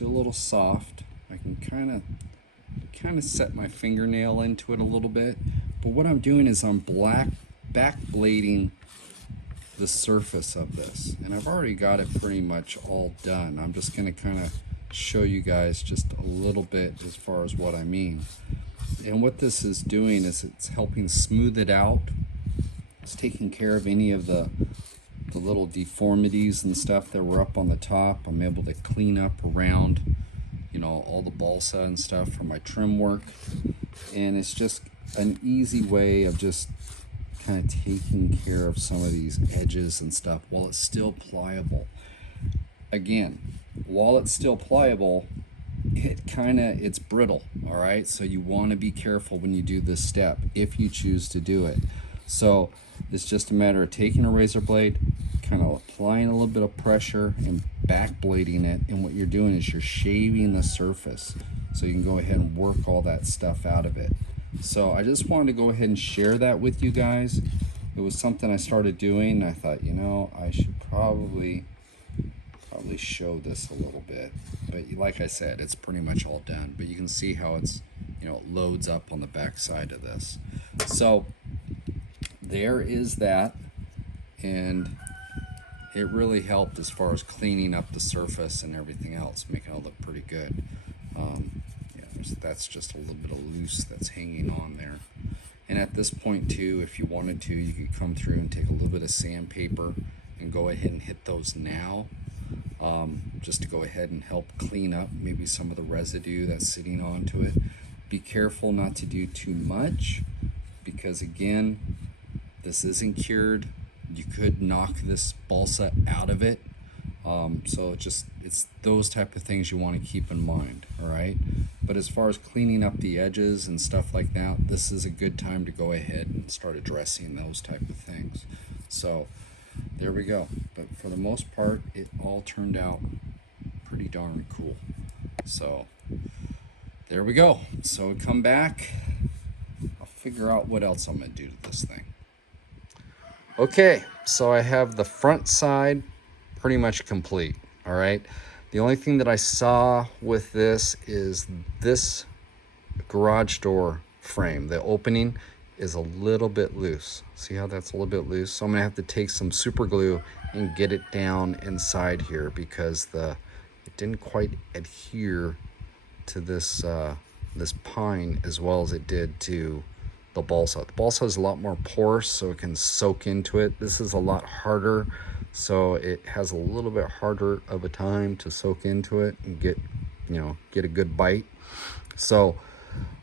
a little soft. I can kind of set my fingernail into it a little bit. But what I'm doing is I'm back blading the surface of this, and I've already got it pretty much all done. I'm just going to kind of show you guys just a little bit as far as what I mean. And what this is doing is it's helping smooth it out. It's taking care of any of the little deformities and stuff that were up on the top. I'm able to clean up around, you know, all the balsa and stuff from my trim work. And it's just an easy way of just kind of taking care of some of these edges and stuff while it's still pliable. Again, while it's still pliable, it's brittle, all right? So you want to be careful when you do this step if you choose to do it. So it's just a matter of taking a razor blade, kind of applying a little bit of pressure and back blading it, and what you're doing is you're shaving the surface so you can go ahead and work all that stuff out of it. So I just wanted to go ahead and share that with you guys. It was something I started doing, and I thought, you know, I should probably show this a little bit. But like I said, it's pretty much all done. But you can see how it's, you know, it loads up on the back side of this. So there is that, and it really helped as far as cleaning up the surface and everything else, making it look pretty good. That's just a little bit of loose that's hanging on there. And at this point too, if you wanted to, you could come through and take a little bit of sandpaper and go ahead and hit those now, just to go ahead and help clean up maybe some of the residue that's sitting onto it. Be careful not to do too much, because again, this isn't cured. You could knock this balsa out of it. So it's those type of things you want to keep in mind, all right? But as far as cleaning up the edges and stuff like that, this is a good time to go ahead and start addressing those type of things. So there we go. But for the most part, it all turned out pretty darn cool. So there we go. So come back, I'll figure out what else I'm gonna do to this thing. Okay, so I have the front side pretty much complete, all right? The only thing that I saw with this is this garage door frame. The opening is a little bit loose. See how that's a little bit loose? So I'm gonna have to take some super glue and get it down inside here, because it didn't quite adhere to this this pine as well as it did to the balsa. The balsa is a lot more porous, so it can soak into it. This is a lot harder, so it has a little bit harder of a time to soak into it and get a good bite. So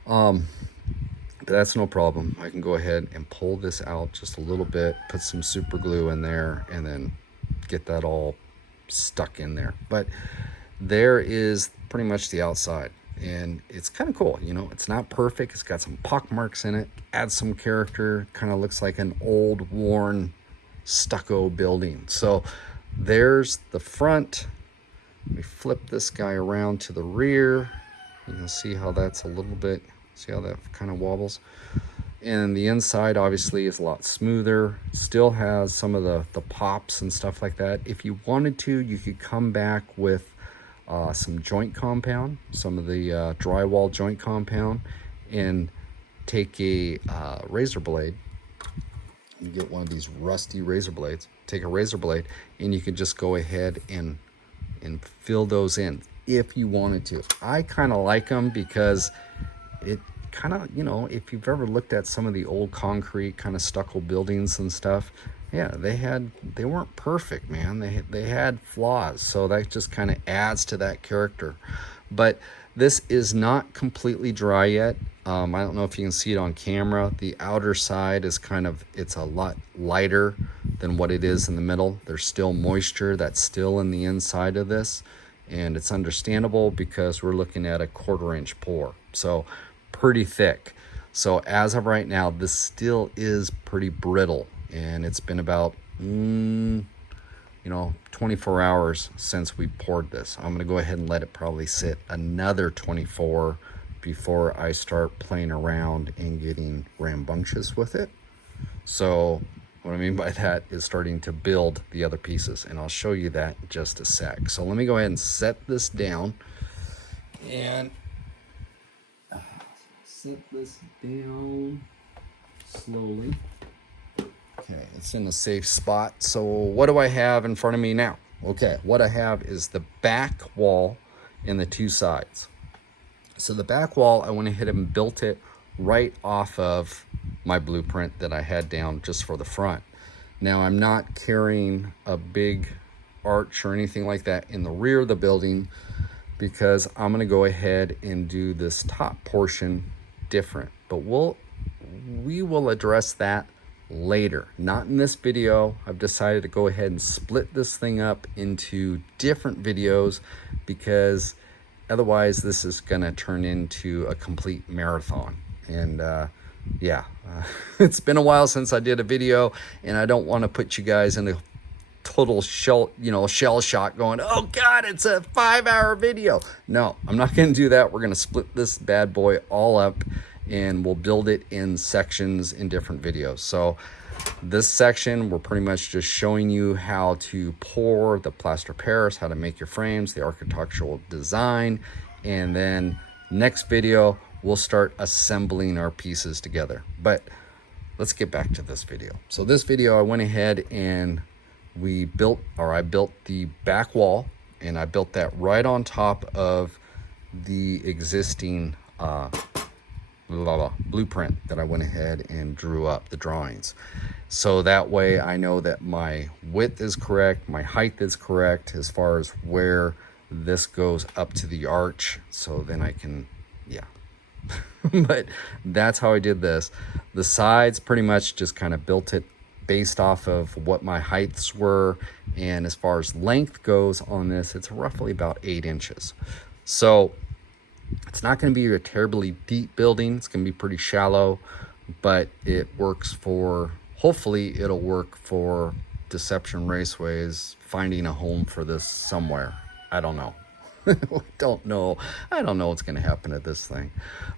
but that's no problem. I can go ahead and pull this out just a little bit, put some super glue in there, and then get that all stuck in there. But there is pretty much the outside, and it's kind of cool. You know, it's not perfect. It's got some pock marks in it, adds some character, kind of looks like an old worn stucco building. So there's the front. Let me flip this guy around to the rear. You can see how that's a little bit, see how that kind of wobbles. And the inside obviously is a lot smoother, still has some of the pops and stuff like that. If you wanted to, you could come back with some joint compound, some of the drywall joint compound, and take a razor blade. You get one of these rusty razor blades, take a razor blade, and you could just go ahead and and fill those in if you wanted to. I kind of like them because it kind of, you know, if you've ever looked at some of the old concrete kind of stucco buildings and stuff, yeah, they weren't perfect, man. They had flaws, so that just kind of adds to that character. But this is not completely dry yet. I don't know if you can see it on camera. The outer side is it's a lot lighter than what it is in the middle. There's still moisture that's still in the inside of this, and it's understandable because we're looking at a 1/4 inch pour, so pretty thick. So as of right now, this still is pretty brittle, and it's been about 24 hours since we poured this. I'm gonna go ahead and let it probably sit another 24 before I start playing around and getting rambunctious with it. So what I mean by that is starting to build the other pieces, and I'll show you that in just a sec. So let me go ahead and set this down and set this down slowly. Okay, it's in a safe spot. So what do I have in front of me now? Okay, what I have is the back wall and the two sides. So the back wall, I went ahead and built it right off of my blueprint that I had down just for the front. Now I'm not carrying a big arch or anything like that in the rear of the building because I'm gonna go ahead and do this top portion different. But we will address that later, not in this video. I've decided to go ahead and split this thing up into different videos because otherwise this is gonna turn into a complete marathon. And it's been a while since I did a video, and I don't want to put you guys in a total shell shock going, oh God, it's a 5-hour video. No, I'm not gonna do that. We're gonna split this bad boy all up, and we'll build it in sections in different videos. So this section, we're pretty much just showing you how to pour the Plaster Paris, how to make your frames, the architectural design, and then next video, we'll start assembling our pieces together. But let's get back to this video. So this video, I went ahead and I built the back wall, and I built that right on top of the existing blueprint that I went ahead and drew up the drawings. So that way I know that my width is correct, my height is correct as far as where this goes up to the arch. So then I can, but that's how I did this. The sides pretty much just kind of built it based off of what my heights were. And as far as length goes on this, it's roughly about 8 inches. So it's not going to be a terribly deep building. It's going to be pretty shallow, but it works for, hopefully it'll work for Deception Raceways finding a home for this somewhere. I don't know. I don't know what's going to happen to this thing.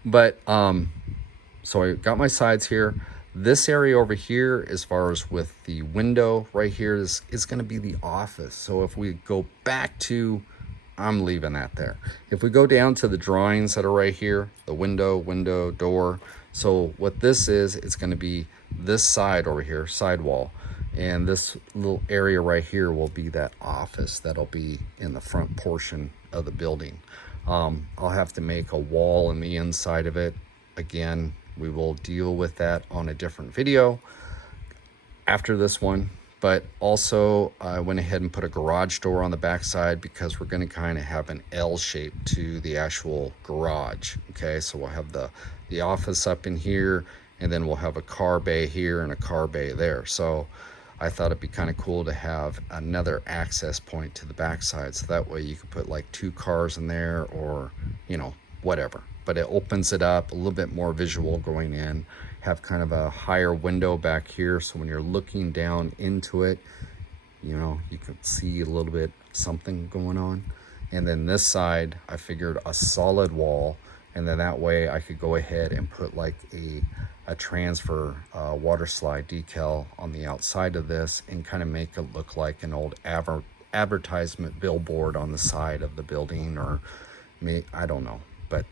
But so I got my sides here. This area over here, as far as with the window right here, is going to be the office. So if we go back to, I'm leaving that there. If we go down to the drawings that are right here, the window, door. So what this is, it's going to be this side over here, side wall. And this little area right here will be that office that'll be in the front portion of the building. I'll have to make a wall in the inside of it. Again, we will deal with that on a different video after this one. But also I went ahead and put a garage door on the back side because we're going to kind of have an L shape to the actual garage. Okay, so we'll have the office up in here, and then we'll have a car bay here and a car bay there. So I thought it'd be kind of cool to have another access point to the backside, so that way you could put like 2 cars in there, or whatever. But it opens it up a little bit more visual going in. Have kind of a higher window back here, so when you're looking down into it, you can see a little bit something going on. And then this side, I figured a solid wall, and then that way I could go ahead and put like a transfer water slide decal on the outside of this and kind of make it look like an old advertisement billboard on the side of the building, or I don't know. But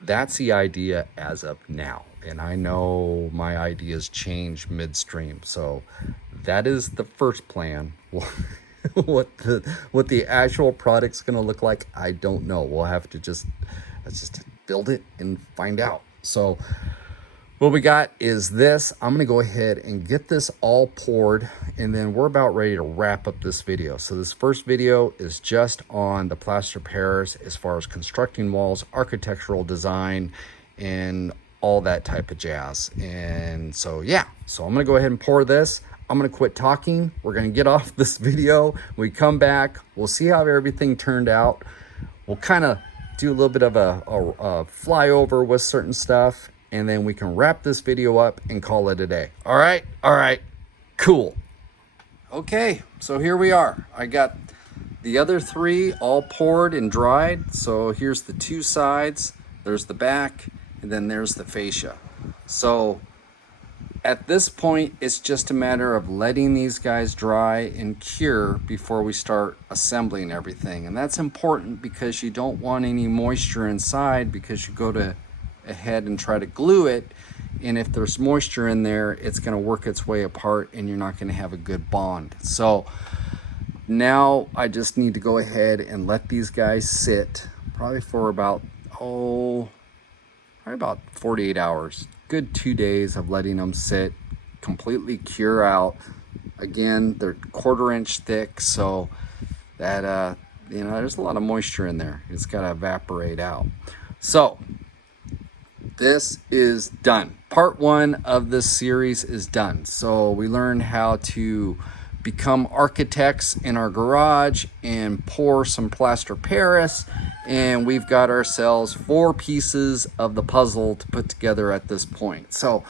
that's the idea as of now. And I know my ideas change midstream. So that is the first plan. what the actual product's gonna look like, I don't know. We'll have to let's just build it and find out. So what we got is this. I'm gonna go ahead and get this all poured, and then we're about ready to wrap up this video. So this first video is just on the Plaster Paris as far as constructing walls, architectural design, and all that type of jazz. And so yeah, so I'm gonna go ahead and pour this. I'm gonna quit talking. We're gonna get off this video. We come back, we'll see how everything turned out. We'll kind of do a little bit of a flyover with certain stuff, and then we can wrap this video up and call it a day. All right, cool. Okay, so here we are. I got the other three all poured and dried. So here's the two sides, there's the back, and then there's the fascia. So at this point, it's just a matter of letting these guys dry and cure before we start assembling everything. And that's important because you don't want any moisture inside, because you go to ahead and try to glue it, and if there's moisture in there, it's going to work its way apart and you're not going to have a good bond. So now I just need to go ahead and let these guys sit probably for about 48 hours. Good 2 days of letting them sit, completely cure out. Again, they're 1/4 inch thick, so that you know, there's a lot of moisture in there. It's got to evaporate out. So this is done. Part 1 of this series is done. So we learned how to become architects in our garage and pour some plaster Paris, and we've got ourselves 4 pieces of the puzzle to put together at this point. So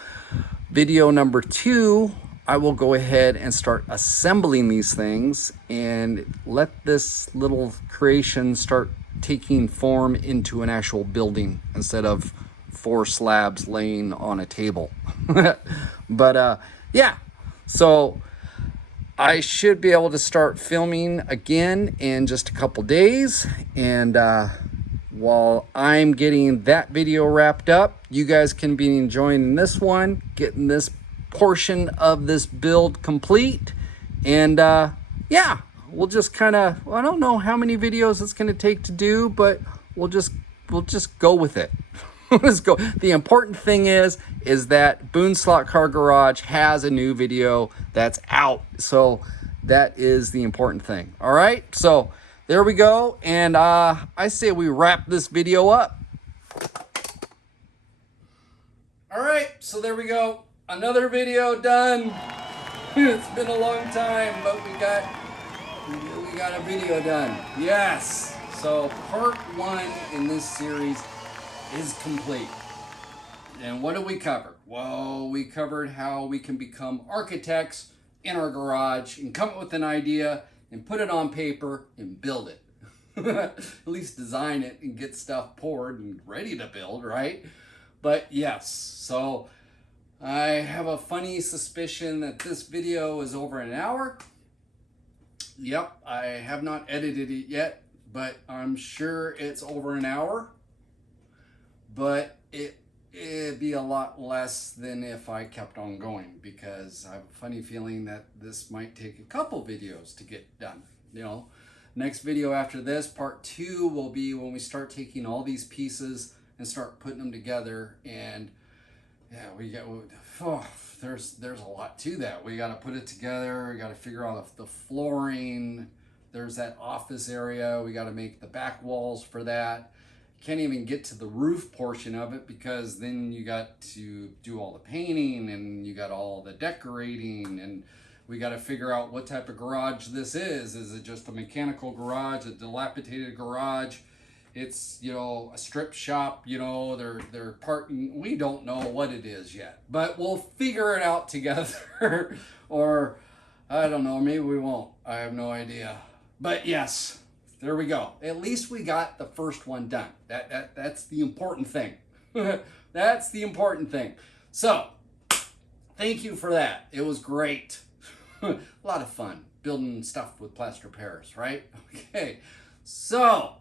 video number 2, I will go ahead and start assembling these things and let this little creation start taking form into an actual building instead of 4 slabs laying on a table. But yeah, so I should be able to start filming again in just a couple days. And while I'm getting that video wrapped up, you guys can be enjoying this one, getting this portion of this build complete. And yeah, we'll just kind of, I don't know how many videos it's going to take to do, but we'll just go with it. Let's go. The important thing is that Boone Slot Car Garage has a new video that's out. So that is the important thing. All right. So there we go. And I say we wrap this video up. All right. So there we go. Another video done. It's been a long time, but we got a video done. Yes. So part 1 in this series is complete. And what did we cover? Well, we covered how we can become architects in our garage and come up with an idea and put it on paper and build it. At least design it and get stuff poured and ready to build, right? But yes, so I have a funny suspicion that this video is over an hour. Yep, I have not edited it yet, but I'm sure it's over an hour. But it'd be a lot less than if I kept on going, because I have a funny feeling that this might take a couple videos to get done. You know, next video after this, part 2, will be when we start taking all these pieces and start putting them together. And yeah, there's a lot to that. We got to put it together. We got to figure out the flooring. There's that office area. We got to make the back walls for that. Can't even get to the roof portion of it, because then you got to do all the painting and you got all the decorating, and we got to figure out what type of garage this is. Is it just a mechanical garage, a dilapidated garage? It's, you know, a strip shop, you know, they're parking. We don't know what it is yet, but we'll figure it out together. Or I don't know, maybe we won't. I have no idea. But yes, there we go. At least we got the first one done. That's the important thing. That's the important thing. So, thank you for that. It was great. A lot of fun building stuff with Plaster Paris, right? Okay. So,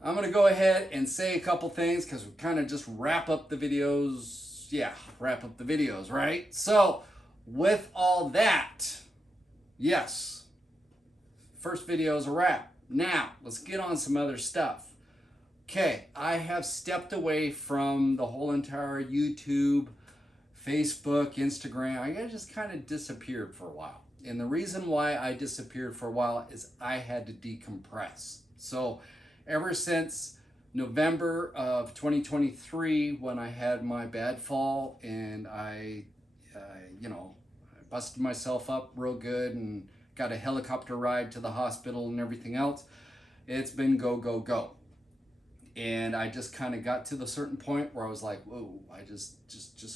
I'm going to go ahead and say a couple things, because we kind of just wrap up the videos. Yeah, wrap up the videos, right? So, with all that, yes. first video is a wrap. Now, let's get on some other stuff. Okay, I have stepped away from the whole entire YouTube, Facebook, Instagram. I just kind of disappeared for a while. And the reason why I disappeared for a while is I had to decompress. So ever since November of 2023, when I had my bad fall and I busted myself up real good and got a helicopter ride to the hospital and everything else, it's been go, go, go. And I just kind of got to the certain point where I was like, whoa, I just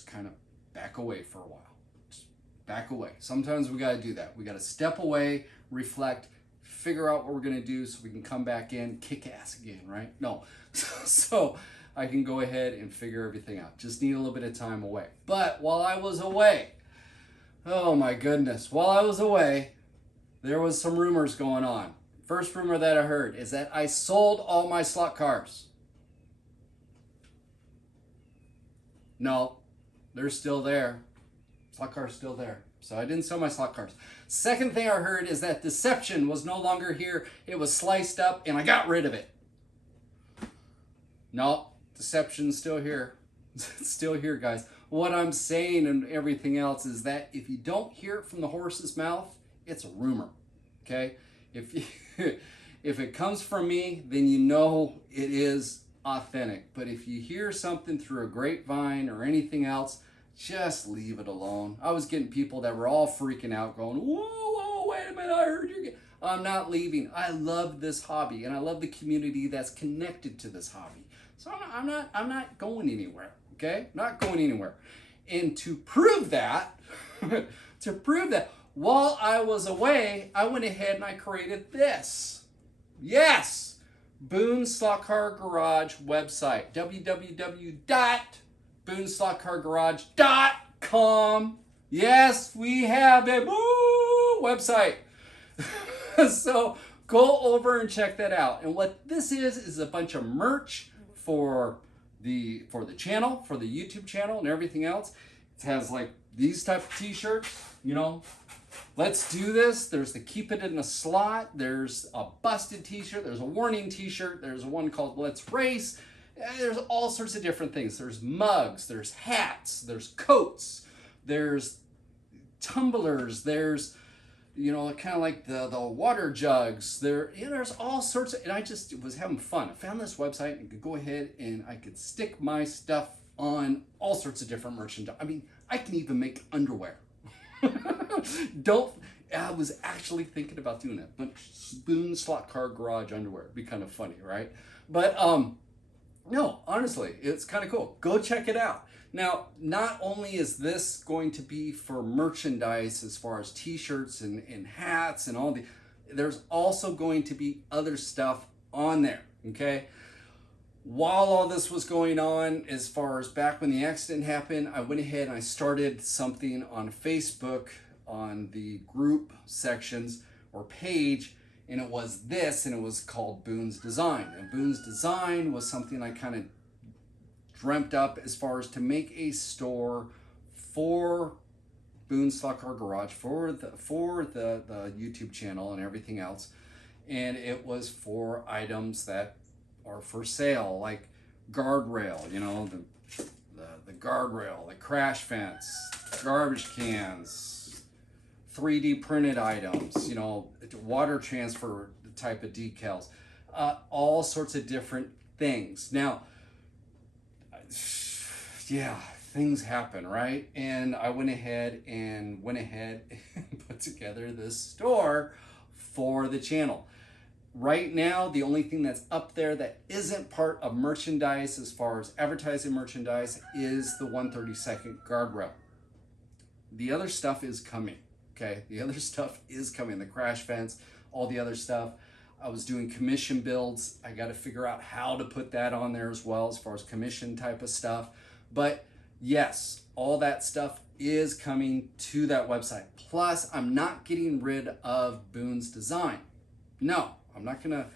kind of back away for a while. Just back away. Sometimes we got to do that. We got to step away, reflect, figure out what we're going to do so we can come back in, kick ass again, right? No. So I can go ahead and figure everything out. Just need a little bit of time away. But while I was away, oh my goodness, while I was away, there was some rumors going on. First rumor that I heard is that I sold all my slot cars. No, they're still there. Slot cars still there. So I didn't sell my slot cars. Second thing I heard is that deception was no longer here. It was sliced up and I got rid of it. No, deception's still here. It's still here, guys. What I'm saying and everything else is that if you don't hear it from the horse's mouth, it's a rumor. Okay? If it comes from me, then you know it is authentic. But if you hear something through a grapevine or anything else, just leave it alone. I was getting people that were all freaking out going, whoa, wait a minute, I heard you. I'm not leaving. I love this hobby and I love the community that's connected to this hobby. So I'm not going anywhere, okay? Not going anywhere. And to prove that, while I was away, I went ahead and I created this. Yes, Boone Slot Car Garage website, www.booneslotcargarage.com. Yes, we have a website. So go over and check that out. And what this is a bunch of merch for the channel, for the YouTube channel and everything else. It has like these type of t-shirts, you know. Let's do this. There's the keep it in the slot. There's a busted t-shirt. There's a warning t-shirt. There's one called Let's Race. There's all sorts of different things. There's mugs. There's hats. There's coats. There's tumblers. There's, you know, kind of like the water jugs. There's all sorts of, and I just was having fun. I found this website and could go ahead and I could stick my stuff on all sorts of different merchandise. I mean, I can even make underwear. I was actually thinking about doing that, but Boone Slot Car Garage underwear would be kind of funny, right? But no, honestly, it's kind of cool. Go check it out. Now, not only is this going to be for merchandise as far as t-shirts and hats and all there's also going to be other stuff on there, okay? While all this was going on, as far as back when the accident happened, I went ahead and I started something on Facebook on the group sections or page, and it was this, and it was called Boone's Design. And Boone's Design was something I kind of dreamt up as far as to make a store for Boone Slot Car Garage, for the YouTube channel and everything else. And it was for items that are for sale, like guardrail, you know, the guardrail, the crash fence, garbage cans, 3D printed items, you know, water transfer type of decals, all sorts of different things. Now, yeah, things happen, right? And I went ahead and put together this store for the channel. Right now, the only thing that's up there that isn't part of merchandise as far as advertising merchandise is the 1/32 guardrail. The other stuff is coming, okay? The other stuff is coming. The crash fence, all the other stuff. I was doing commission builds. I got to figure out how to put that on there as well as far as commission type of stuff. But yes, all that stuff is coming to that website. Plus, I'm not getting rid of Boone's Design. No. I'm not gonna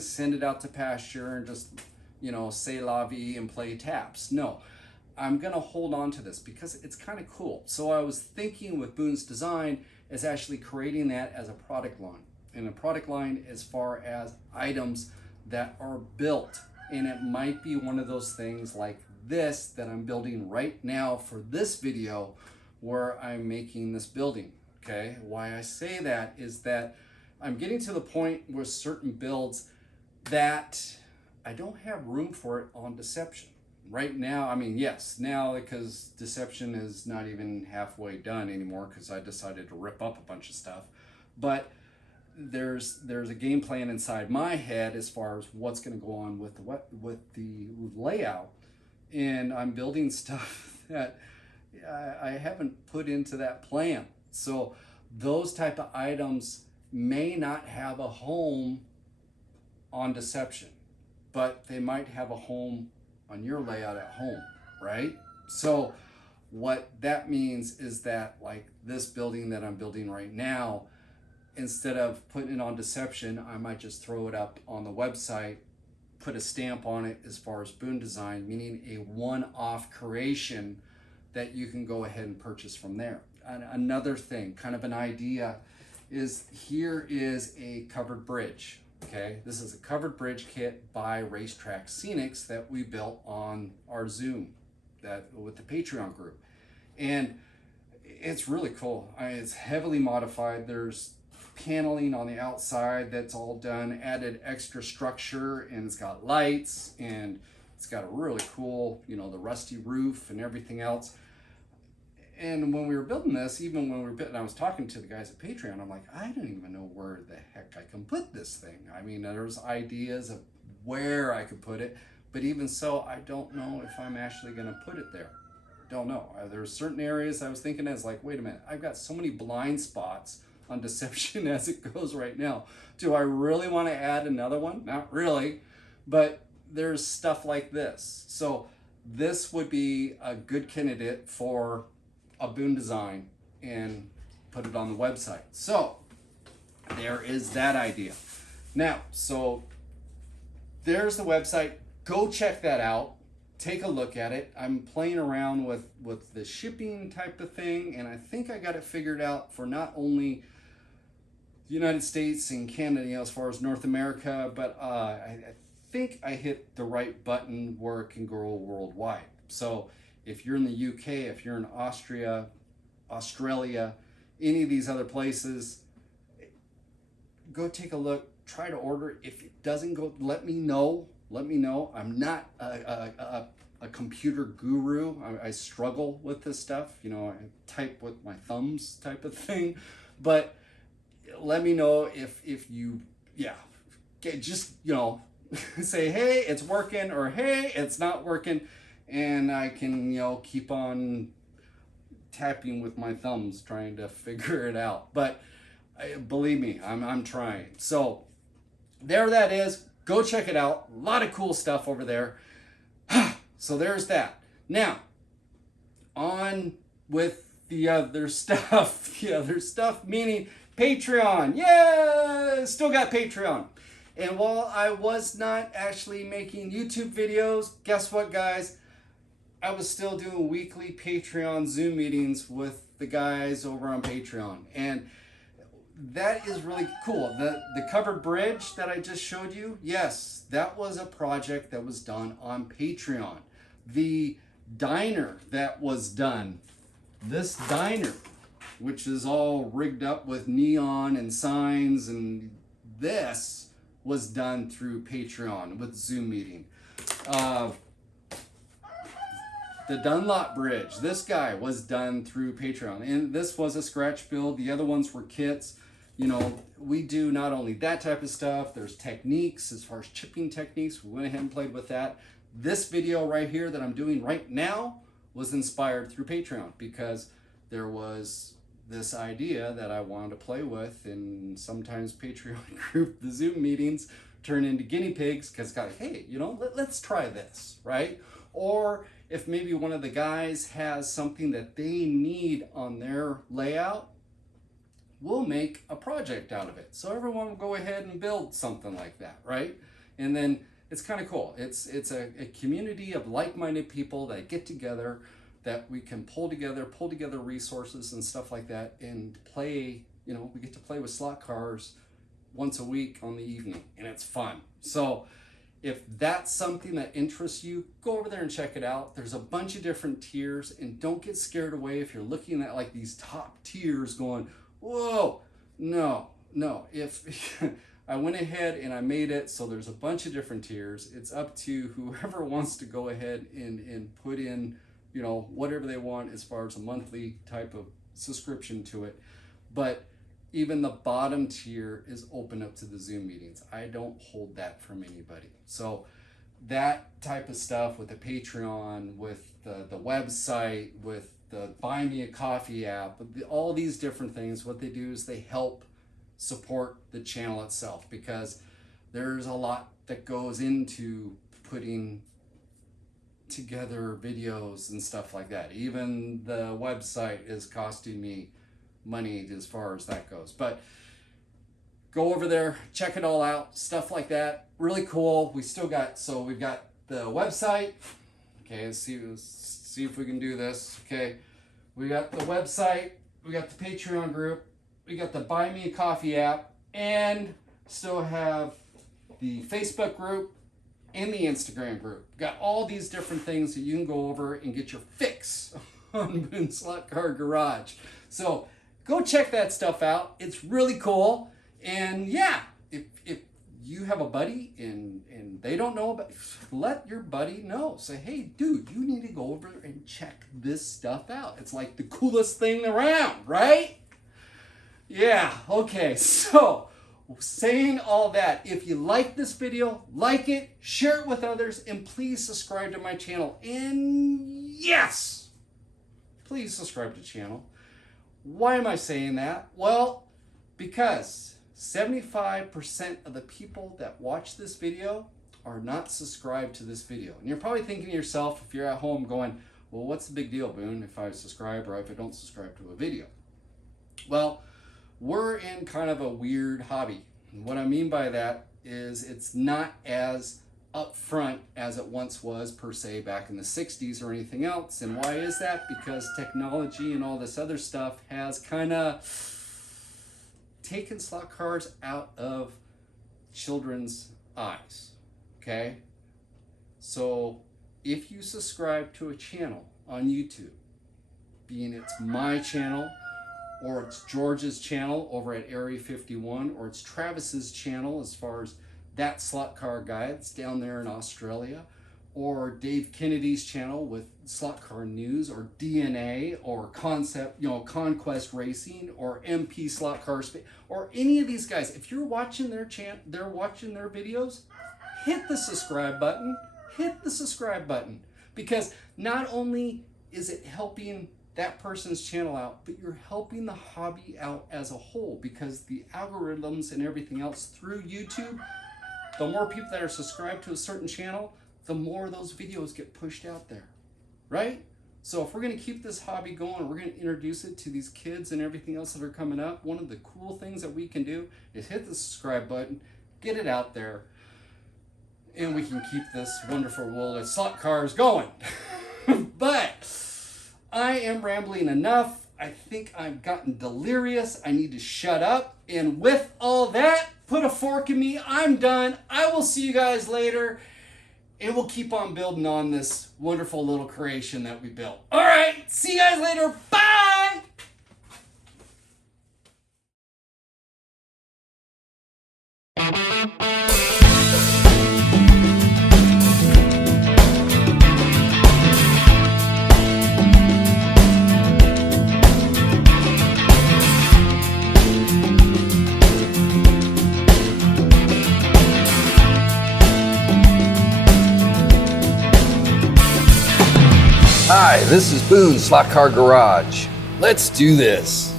send it out to pasture and just, you know, say la vie and play taps. No, I'm gonna hold on to this because it's kind of cool. So I was thinking with Boone's Design is actually creating that as a product line. in a product line as far as items that are built. And it might be one of those things like this that I'm building right now for this video where I'm making this building. Okay, why I say that is that I'm getting to the point with certain builds that I don't have room for it on deception. Right now, I mean, yes, now because deception is not even halfway done anymore because I decided to rip up a bunch of stuff. But there's a game plan inside my head as far as what's going to go on with the layout, and I'm building stuff that I haven't put into that plan. So those type of items may not have a home on deception, but they might have a home on your layout at home, right? So what that means is that like this building that I'm building right now, instead of putting it on deception, I might just throw it up on the website, put a stamp on it as far as Boone Design, meaning a one-off creation that you can go ahead and purchase from there. And another thing, kind of an idea, is here is a covered bridge. Okay, this is a covered bridge kit by Racetrack Scenics that we built on our Zoom with the Patreon group, and it's really cool. It's heavily modified. There's paneling on the outside that's all done, added extra structure, and it's got lights, and it's got a really cool, you know, the rusty roof and everything else. And when we were building this, even when we were building, I was talking to the guys at Patreon, I'm like, I don't even know where the heck I can put this thing. I mean, there's ideas of where I could put it, but even so, I don't know if I'm actually going to put it there. Don't know. There's certain areas I was thinking as like, wait a minute, I've got so many blind spots on deception as it goes right now. Do I really want to add another one? Not really, but there's stuff like this. So this would be a good candidate for a Boone Design and put it on the website. So there is that idea. Now, so there's the website. Go check that out. Take a look at it. I'm playing around with the shipping type of thing, and I think I got it figured out for not only the United States and Canada, you know, as far as North America, but I think I hit the right button where it can go worldwide. So if you're in the UK, if you're in Austria, Australia, any of these other places, go take a look, try to order. If it doesn't go, let me know. Let me know. I'm not a computer guru. I struggle with this stuff. You know, I type with my thumbs type of thing. But let me know if you, yeah, just, you know, say, hey, it's working, or hey, it's not working. And I can, you know, keep on tapping with my thumbs trying to figure it out. But believe me, I'm trying. So there that is. Go check it out. A lot of cool stuff over there. So there's that. Now, on with the other stuff. The other stuff, meaning Patreon. Yeah, still got Patreon. And while I was not actually making YouTube videos, guess what, guys? I was still doing weekly Patreon Zoom meetings with the guys over on Patreon. And that is really cool. The covered bridge that I just showed you, yes, that was a project that was done on Patreon. The diner that was done, this diner, which is all rigged up with neon and signs, and this was done through Patreon with Zoom meeting. The Dunlop Bridge, this guy was done through Patreon, and this was a scratch build. The other ones were kits. You know, we do not only that type of stuff, there's techniques as far as chipping techniques. We went ahead and played with that. This video right here that I'm doing right now was inspired through Patreon because there was this idea that I wanted to play with, and sometimes Patreon group, the Zoom meetings turn into guinea pigs because it's got like, hey, you know, let's try this, right? Or if maybe one of the guys has something that they need on their layout, we'll make a project out of it. So everyone will go ahead and build something like that, right? And then it's kind of cool. It's a community of like-minded people that get together, that we can pull together resources and stuff like that, and play, you know, we get to play with slot cars once a week on the evening, and it's fun. So if that's something that interests you, go over there and check it out. There's a bunch of different tiers, and don't get scared away if you're looking at like these top tiers going, whoa, no. If I went ahead and I made it so there's a bunch of different tiers. It's up to whoever wants to go ahead and put in, you know, whatever they want as far as a monthly type of subscription to it. But even the bottom tier is open up to the Zoom meetings. I don't hold that from anybody. So that type of stuff with the Patreon, with the website, with the Buy Me a Coffee app, all these different things, what they do is they help support the channel itself, because there's a lot that goes into putting together videos and stuff like that. Even the website is costing me money as far as that goes. But go over there, check it all out, stuff like that. Really cool. We still got, so we've got the website. Okay, let's see if we can do this. Okay, we got the website, we got the Patreon group, we got the Buy Me a Coffee app, and still have the Facebook group and the Instagram group. Got all these different things that you can go over and get your fix on Boone Slot Car Garage. So go check that stuff out. It's really cool. And yeah, if you have a buddy and they don't know about, let your buddy know. Say, hey, dude, you need to go over and check this stuff out. It's like the coolest thing around, right? Yeah, okay, so saying all that, if you like this video, like it, share it with others, and please subscribe to my channel. And yes, please subscribe to the channel. Why am I saying that? Well, because 75% of the people that watch this video are not subscribed to this video. And you're probably thinking to yourself, if you're at home going, well, what's the big deal, Boone, if I subscribe or if I don't subscribe to a video? Well, we're in kind of a weird hobby. And what I mean by that is it's not as upfront as it once was, per se, back in the 60s or anything else. And why is that? Because technology and all this other stuff has kind of taken slot cars out of children's eyes. Okay? So if you subscribe to a channel on YouTube, being it's my channel, or it's George's channel over at Area 51, or it's Travis's channel as far as that slot car guy that's down there in Australia, or Dave Kennedy's channel with slot car news, or DNA, or Concept, Conquest Racing, or MP Slot Car Space, or any of these guys. If you're watching their they're watching their videos, hit the subscribe button. Hit the subscribe button, because not only is it helping that person's channel out, but you're helping the hobby out as a whole, because the algorithms and everything else through YouTube, the more people that are subscribed to a certain channel, the more those videos get pushed out there, right? So if we're going to keep this hobby going, we're going to introduce it to these kids and everything else that are coming up, one of the cool things that we can do is hit the subscribe button, get it out there, and we can keep this wonderful world of slot cars going. But I am rambling enough. I think I've gotten delirious. I need to shut up. And with all that, put a fork in me. I'm done. I will see you guys later. And we'll keep on building on this wonderful little creation that we built. All right. See you guys later. Bye. Hi, this is Boone Slot Car Garage. Let's do this.